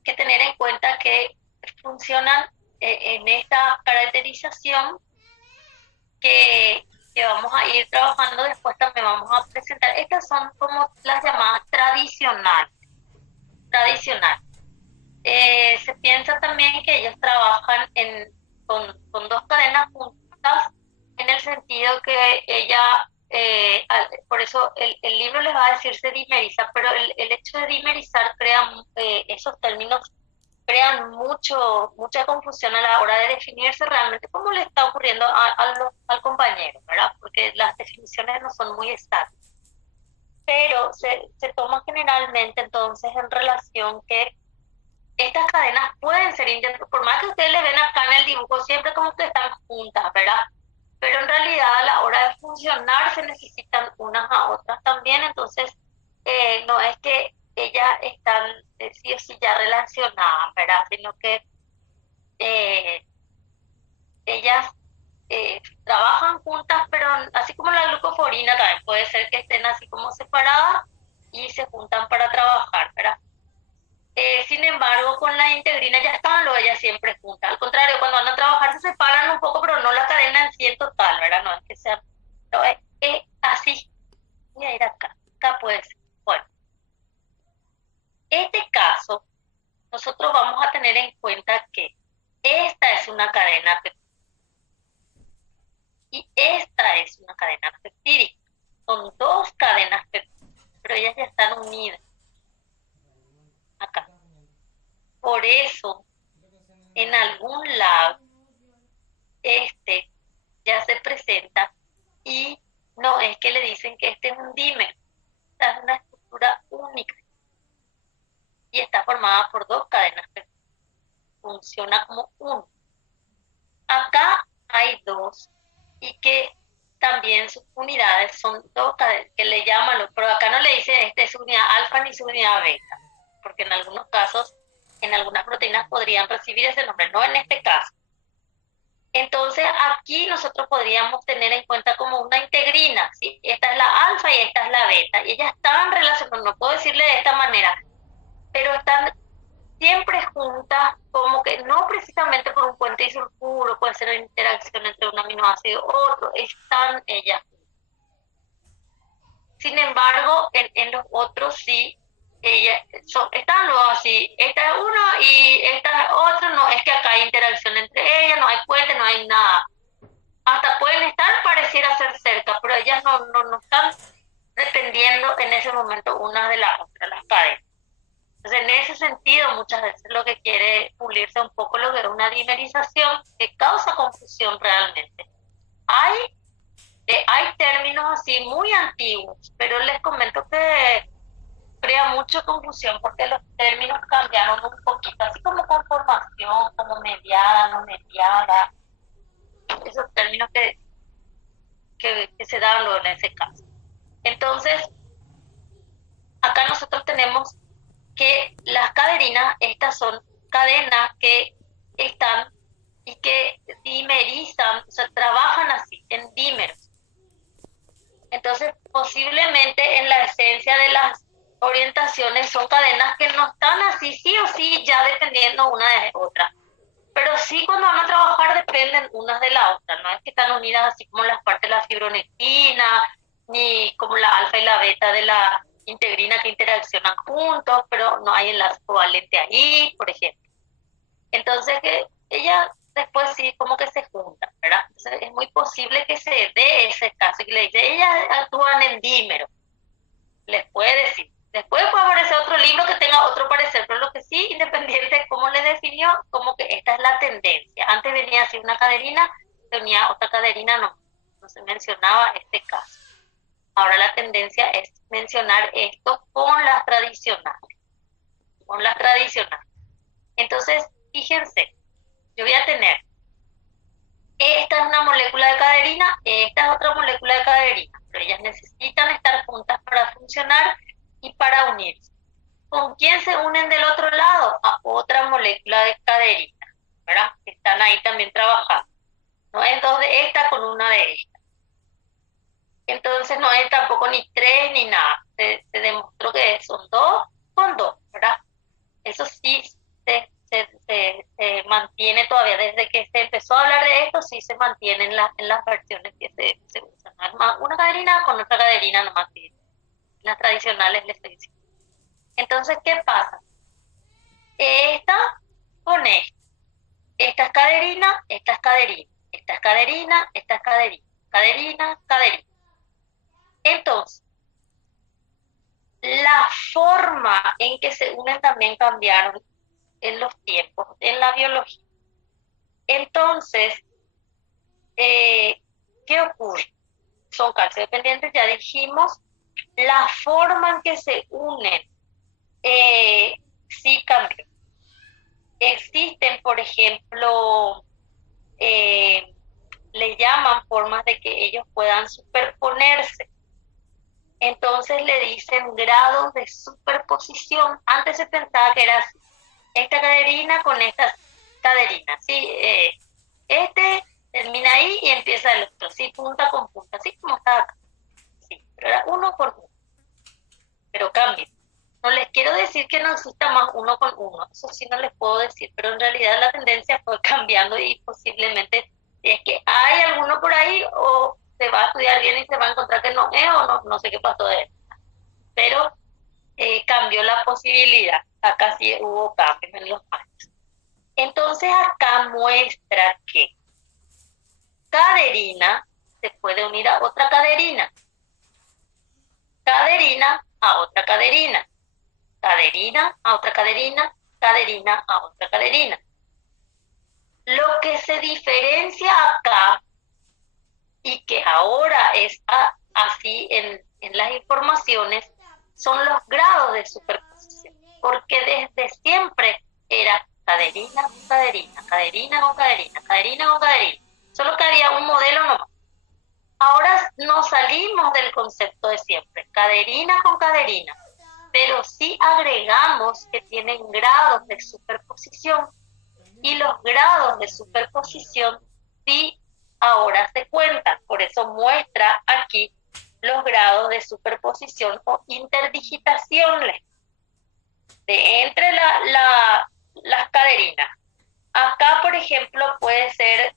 que tener en cuenta que funcionan en esta caracterización que vamos a ir trabajando después. También vamos a presentar. Estas son como las llamadas tradicionales. Se piensa también que ellos trabajan con dos cadenas juntas, en el sentido que ella, por eso el libro les va a decir se dimeriza, pero el hecho de dimerizar crea esos términos crean mucha confusión a la hora de definirse realmente cómo le está ocurriendo al compañero, ¿verdad? Porque las definiciones no son muy exactas. Pero se toma generalmente entonces en relación que estas cadenas pueden ser por más que ustedes le ven acá en el dibujo, siempre como que están juntas, ¿verdad? Pero en realidad a la hora de funcionar se necesitan unas a otras también, entonces no es que ellas están sí o sí ya relacionadas, ¿verdad? Sino que ellas trabajan juntas, pero así como la glucoforina también puede ser que estén así como separadas y se juntan para trabajar, ¿verdad? Sin embargo, con la integrina ya están ellas siempre juntas. Al contrario, cuando van a trabajar se separan un poco, pero no la cadena en sí en total, ¿verdad? No es que sea... No, es así. Voy a ir acá. Acá puede ser. Bueno. Este caso, nosotros vamos a tener en cuenta que esta es una cadena peptídica y esta es una cadena peptídica. Son dos cadenas peptídicas, pero ellas ya están unidas acá. Por eso, en algún lado, ya se presenta y no es que le dicen que este es un dímero. Esta es una estructura única y está formada por dos cadenas peptídicas. Funciona como uno. Acá hay dos y que también sus unidades son dos cadenas, que le llaman, pero acá no le dice es su unidad alfa ni su unidad beta, porque en algunos casos, en algunas proteínas podrían recibir ese nombre, no en este caso. Entonces aquí nosotros podríamos tener en cuenta como una integrina, ¿sí? Esta es la alfa y esta es la beta, y ellas están relacionadas, no puedo decirle de esta manera, pero están siempre juntas, como que no precisamente por un puente disulfuro, puede ser una interacción entre un aminoácido u otro, están ellas. Sin embargo, en los otros sí, están luego así, esta es uno y esta es otro, no es que acá hay interacción entre ellas, no hay puente, no hay nada. Hasta pueden estar, pareciera ser cerca, pero ellas no están dependiendo en ese momento unas de las otras, las cadenas. Entonces, en ese sentido, muchas veces lo que quiere pulirse un poco lo que es una dimerización que causa confusión realmente. Hay términos así muy antiguos, pero les comento que crea mucha confusión porque los términos cambiaron un poquito, así como conformación, como mediada, no mediada, esos términos que se dan luego en ese caso. Entonces, acá nosotros tenemos que las caderinas, estas son cadenas que están y que dimerizan, o sea, trabajan así, en dímeros. Entonces, posiblemente en la esencia de las orientaciones son cadenas que no están así, sí o sí, ya dependiendo una de otra. Pero sí cuando van a trabajar dependen unas de la otra, no es que están unidas así como las partes de la fibronectina, ni como la alfa y la beta de la integrina que interaccionan juntos, pero no hay enlace covalente ahí, por ejemplo. Entonces, que ella después sí como que se juntan, ¿verdad? Entonces, es muy posible que se dé ese caso, que le dice, ellas actúan en dímero, les puede decir. Después puede aparecer otro libro que tenga otro parecer, pero lo que sí, independiente de cómo le definió, como que esta es la tendencia. Antes venía así una caderina, tenía otra caderina, no se mencionaba este caso. Ahora la tendencia es mencionar esto con las tradicionales. Con las tradicionales. Entonces, fíjense, yo voy a tener, esta es una molécula de caderina, esta es otra molécula de caderina, pero ellas necesitan estar juntas para funcionar y para unirse. ¿Con quién se unen del otro lado? A otra molécula de caderina, ¿verdad? Que están ahí también trabajando. No es dos de esta con una de esta. Entonces no es tampoco ni tres ni nada. Se demostró que son dos con dos, ¿verdad? Eso sí se mantiene todavía. Desde que se empezó a hablar de esto, sí se mantiene en las versiones que se usan. No es más una caderina con otra caderina nomás. Las tradicionales les estoy diciendo. Entonces, ¿qué pasa? Esta con esta. Esta es caderina, esta es caderina. Esta es caderina, esta es caderina. Caderina, caderina. Entonces, la forma en que se unen también cambiaron en los tiempos, en la biología. Entonces, ¿qué ocurre? Son calciodependientes, ya dijimos. La forma en que se unen sí cambió. Existen, por ejemplo, le llaman formas de que ellos puedan superponerse. Entonces le dicen grados de superposición. Antes se pensaba que era así. Esta caderina con esta caderina, ¿sí? Este termina ahí y empieza el otro, ¿sí? Punta con punta, así como está acá. Sí, pero era uno con uno. Pero cambia. No les quiero decir que no exista más uno con uno, eso sí no les puedo decir, pero en realidad la tendencia fue cambiando y posiblemente si es que hay alguno por ahí o se va a estudiar bien y se va a encontrar que no es o no sé qué pasó de él. Pero cambió la posibilidad, acá sí hubo cambios en los años. Entonces acá muestra que caderina se puede unir a otra caderina, caderina a otra caderina, caderina a otra caderina, caderina a otra caderina. Lo que se diferencia acá y que ahora es así en las informaciones son los grados de superposición, porque desde siempre era caderina con caderina, caderina con caderina, caderina con caderina, solo que había un modelo nomás. Ahora nos salimos del concepto de siempre, caderina con caderina, pero sí agregamos que tienen grados de superposición y los grados de superposición sí ahora se cuentan. Por eso muestra aquí los grados de superposición o interdigitación de entre las caderinas. Acá, por ejemplo, puede ser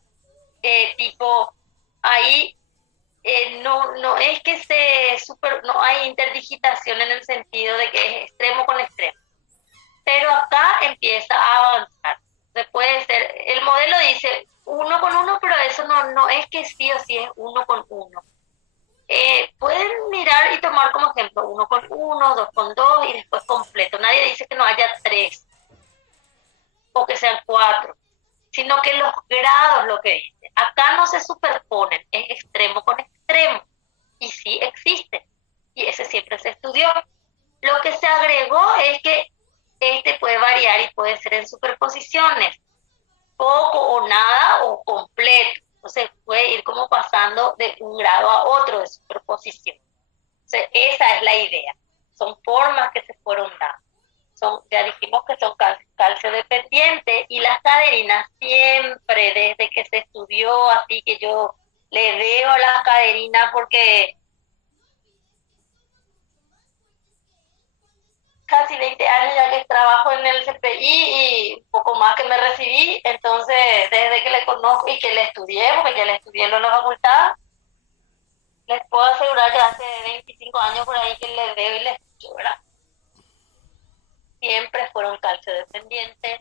tipo, ahí no es que no hay interdigitación en el sentido de que es extremo con extremo, pero acá empieza a avanzar. Entonces puede ser, el modelo dice uno con uno, pero eso no es que sí o sí es uno con uno. Pueden mirar y tomar como ejemplo 1 con 1, 2 con 2 y después completo. Nadie dice que no haya 3 o que sean 4, sino que los grados lo que dice. Acá no se superponen, es extremo con extremo y sí existe y ese siempre se estudió. Lo que se agregó es que este puede variar y puede ser en superposiciones, poco o nada o completo. Entonces puede ir como pasando de un grado a otro de superposición. Entonces, esa es la idea. Son formas que se fueron dando. Ya dijimos que son calcio dependientes y las caderinas siempre, desde que se estudió, así que yo le veo a las caderinas porque casi 20 años ya que trabajo en el CPI y un poco más que me recibí, entonces desde que le conozco y que le estudié, porque ya le estudié en la facultad, les puedo asegurar que hace 25 años por ahí que le veo y le mucho, ¿verdad? Siempre fueron calcio dependientes,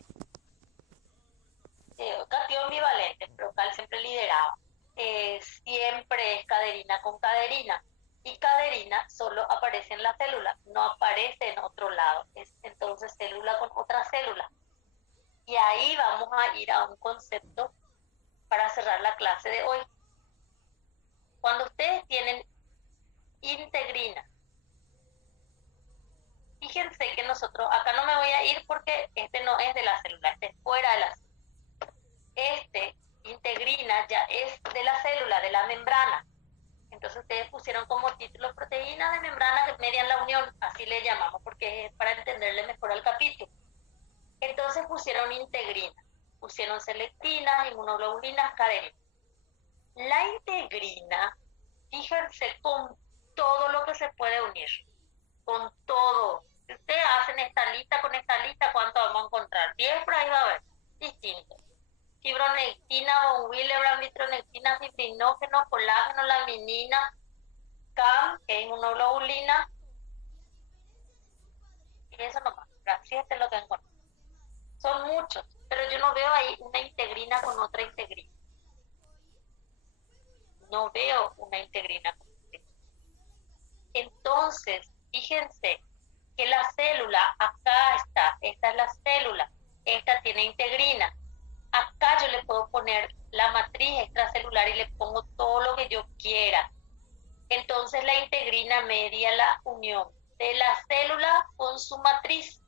cation bivalente, pero cal siempre lideraba. Siempre es caderina con caderina. Y caderina solo aparece en la célula, no aparece en otro lado. Es entonces célula con otra célula. Y ahí vamos a ir a un concepto para cerrar la clase de hoy. Cuando ustedes tienen integrina, fíjense que nosotros, acá no me voy a ir porque este no es de la célula, este es fuera de la célula. Integrina ya es de la célula, de la membrana. Entonces ustedes pusieron como título proteínas de membrana que median la unión, así le llamamos porque es para entenderle mejor al capítulo. Entonces pusieron integrina, pusieron selectinas, inmunoglobulinas, caderina. La integrina, fíjense con todo lo que se puede unir, con todo. Si ustedes hacen esta lista con esta lista, ¿cuánto vamos a encontrar? 10 por ahí va a haber, distintos. Fibronectina, von Willebrand, vitronectina, fibrinógeno, colágeno, laminina, CAM, que es inmunoglobulina, y eso nomás, así es lo que encontré. Son muchos, pero yo no veo ahí una integrina con otra integrina. No veo una integrina con otra integrina. Entonces, fíjense que la célula, acá está, esta es la célula, esta tiene integrina. Acá yo le puedo poner la matriz extracelular y le pongo todo lo que yo quiera. Entonces la integrina media la unión de la célula con su matriz,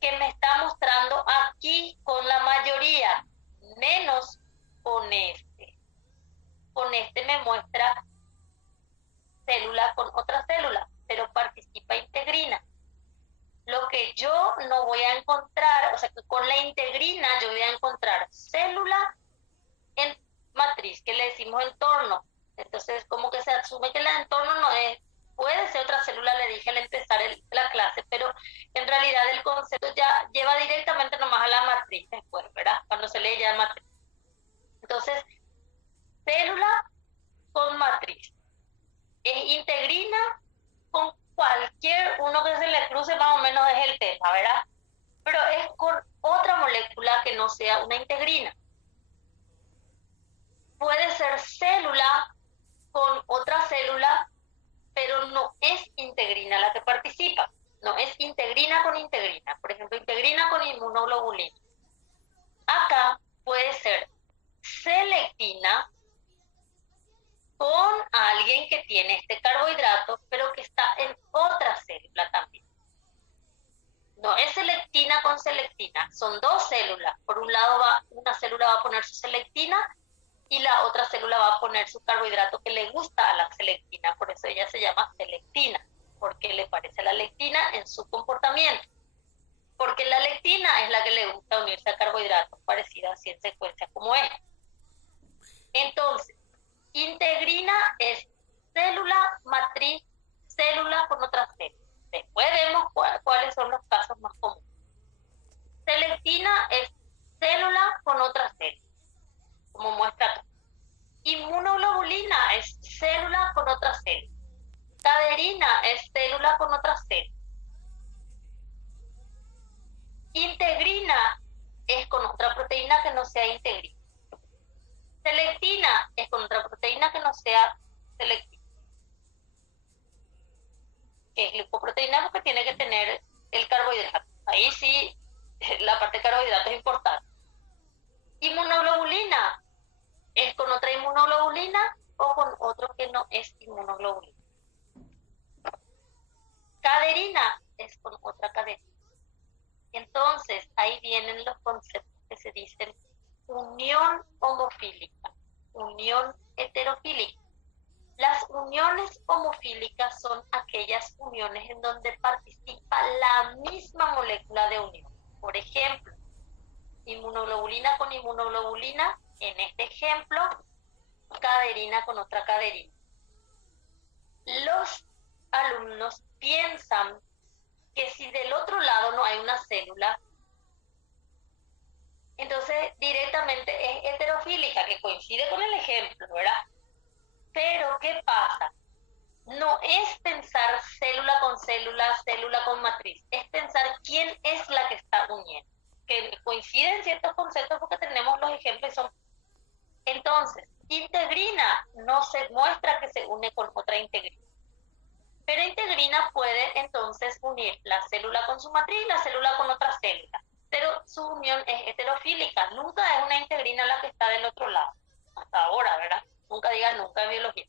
que me está mostrando aquí con la mayoría, menos con este. Con este me muestra célula con otra célula, pero participa integrina. Lo que yo no voy a encontrar, o sea, que con la integrina yo voy a encontrar célula en matriz, que le decimos entorno. Entonces, como que se asume que el entorno no es, puede ser otra célula, le dije al empezar la clase, pero en realidad el concepto ya lleva directamente nomás a la matriz después, ¿verdad? Cuando se lee ya matriz. Entonces, célula con matriz. Es integrina con cualquier uno que se le cruce, más o menos es el tema, ¿verdad? Pero es con otra molécula que no sea una integrina. Puede ser célula con otra célula, pero no es integrina la que participa. No es integrina con integrina. Por ejemplo, integrina con inmunoglobulina. Acá puede ser selectina con alguien que tiene este carbohidrato, pero que está en otra célula también. No es selectina con selectina, son dos células. Por un lado, una célula va a poner su selectina y la otra célula va a poner su carbohidrato que le gusta a la selectina. Por eso ella se llama selectina, porque le parece a la lectina en su comportamiento. Porque la lectina es la que le gusta unirse a carbohidratos, parecida así en secuencia como es. Entonces, integrina es célula, matriz, célula con otra célula. Después vemos cuáles son los casos más comunes. Selectina es célula con otra célula, como muestra acá. Inmunoglobulina es célula con otra célula. Caderina es célula con otra célula. Integrina es con otra proteína que no sea integrina. Selectina es con otra proteína que no sea selectina. Que es glicoproteína porque tiene que tener el carbohidrato. Ahí sí, la parte de carbohidrato es importante. Inmunoglobulina es con otra inmunoglobulina o con otro que no es inmunoglobulina. Caderina es con otra caderina. Entonces, ahí vienen los conceptos que se dicen unión homofílica, unión heterofílica. Las uniones homofílicas son aquellas uniones en donde participa la misma molécula de unión. Por ejemplo, inmunoglobulina con inmunoglobulina, en este ejemplo, caderina con otra caderina. Los alumnos piensan que si del otro lado no hay una célula, entonces directamente es heterofílica, que coincide con el ejemplo, ¿verdad? Pero, ¿qué pasa? no es pensar célula con matriz, es pensar quién es la que está uniendo. Que coinciden ciertos conceptos porque tenemos los ejemplos y son. Entonces, integrina no se muestra que se une con otra integrina. Pero integrina puede entonces unir la célula con su matriz y la célula con otra célula. Pero su unión es heterofílica, nunca es una integrina la que está del otro lado. Hasta ahora, ¿verdad? Nunca digan nunca en biología.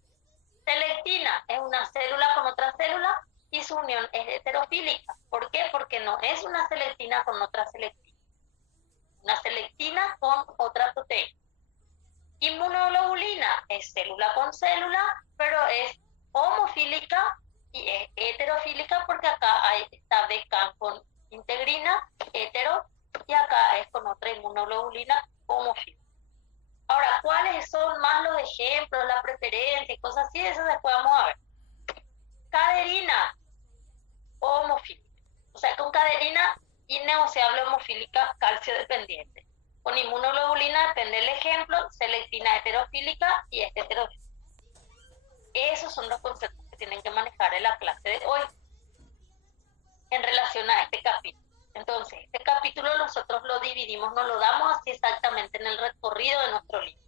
Selectina es una célula con otra célula y su unión es heterofílica. ¿Por qué? Porque no es una selectina con otra selectina. Una selectina con otra proteína. Inmunoglobulina es célula con célula, pero es homofílica y es heterofílica porque acá está becan con integrina, hetero, y acá es con otra inmunoglobulina homofílica. Ahora, ¿cuáles son más los ejemplos, la preferencia y cosas así? Eso después vamos a ver. Caderina, homofílica. O sea, con caderina innegociable homofílica, calcio dependiente. Con inmunoglobulina depende el ejemplo, selectina heterofílica y es heterofílica. Esos son los conceptos que tienen que manejar en la clase de hoy en relación a este capítulo. Entonces, este capítulo nosotros lo dividimos, nos lo damos así exactamente en el recorrido de nuestro libro.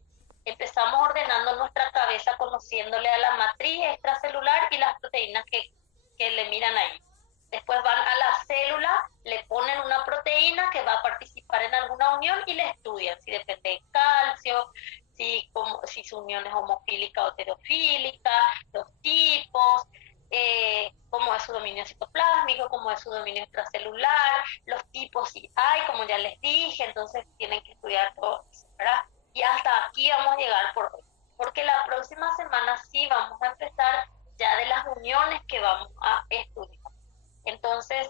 Empezamos ordenando nuestra cabeza, conociéndole a la matriz extracelular y las proteínas que le miran ahí. Después van a la célula, le ponen una proteína que va a participar en alguna unión y le estudian si depende de calcio, si su unión es homofílica o heterofílica, los tipos, cómo es su dominio citoplásmico, cómo es su dominio extracelular, los tipos si hay, como ya les dije, entonces tienen que estudiar todo eso, ¿verdad? Y hasta aquí vamos a llegar por hoy, porque la próxima semana sí vamos a empezar ya de las uniones que vamos a estudiar. Entonces,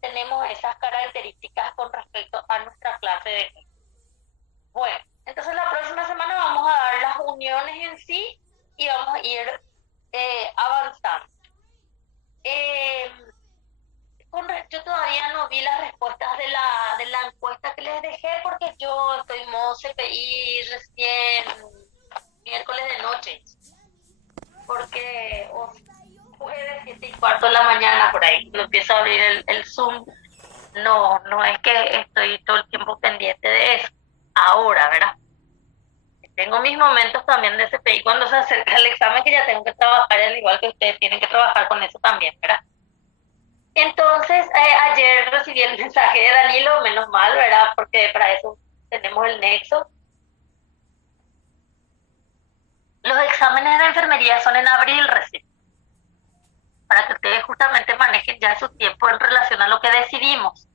tenemos esas características con respecto a nuestra clase de hoy. Bueno, entonces la próxima semana vamos a dar las uniones en sí y vamos a ir avanzando. Yo todavía no vi las respuestas de la encuesta que les dejé porque yo estoy en modo CPI recién miércoles de noche. Porque jueves 7:15 de la mañana por ahí, cuando empiezo a abrir el Zoom, no es que estoy todo el tiempo pendiente de eso, ahora, ¿verdad? Tengo mis momentos también de CPI cuando se acerca el examen que ya tengo que trabajar, al igual que ustedes tienen que trabajar con eso también, ¿verdad? Entonces, ayer recibí el mensaje de Danilo, menos mal, ¿verdad? Porque para eso tenemos el nexo. Los exámenes de enfermería son en abril recién, para que ustedes justamente manejen ya su tiempo en relación a lo que decidimos.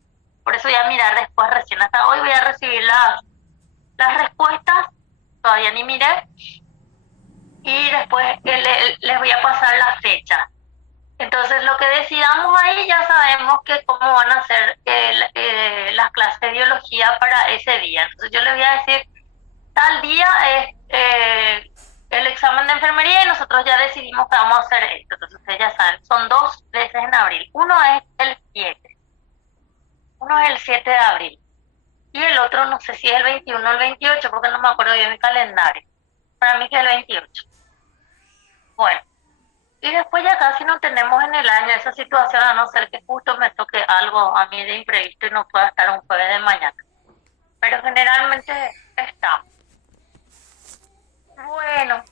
Por eso voy a mirar después, recién hasta hoy voy a recibir las respuestas, todavía ni miré, y después les voy a pasar la fecha. Entonces lo que decidamos ahí ya sabemos que cómo van a ser las clases de biología para ese día. Entonces yo les voy a decir, tal día es el examen de enfermería y nosotros ya decidimos que vamos a hacer esto. Entonces ustedes ya saben, son 2 veces en abril. Uno es el 7 de abril. Y el otro no sé si es el 21 o el 28 porque no me acuerdo bien mi calendario. Para mí que es el 28. Bueno. Y después ya casi no tenemos en el año esa situación, a no ser que justo me toque algo a mí de imprevisto y no pueda estar un jueves de mañana. Pero generalmente está. Bueno,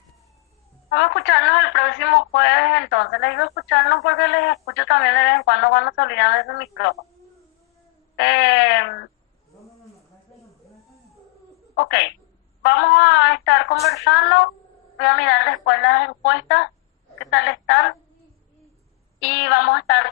vamos a escucharnos el próximo jueves entonces. Les digo escucharnos porque les escucho también de vez en cuando se olvidan de su micrófono. Ok, vamos a estar conversando. Voy a mirar después las encuestas, qué tal están. Y vamos a estar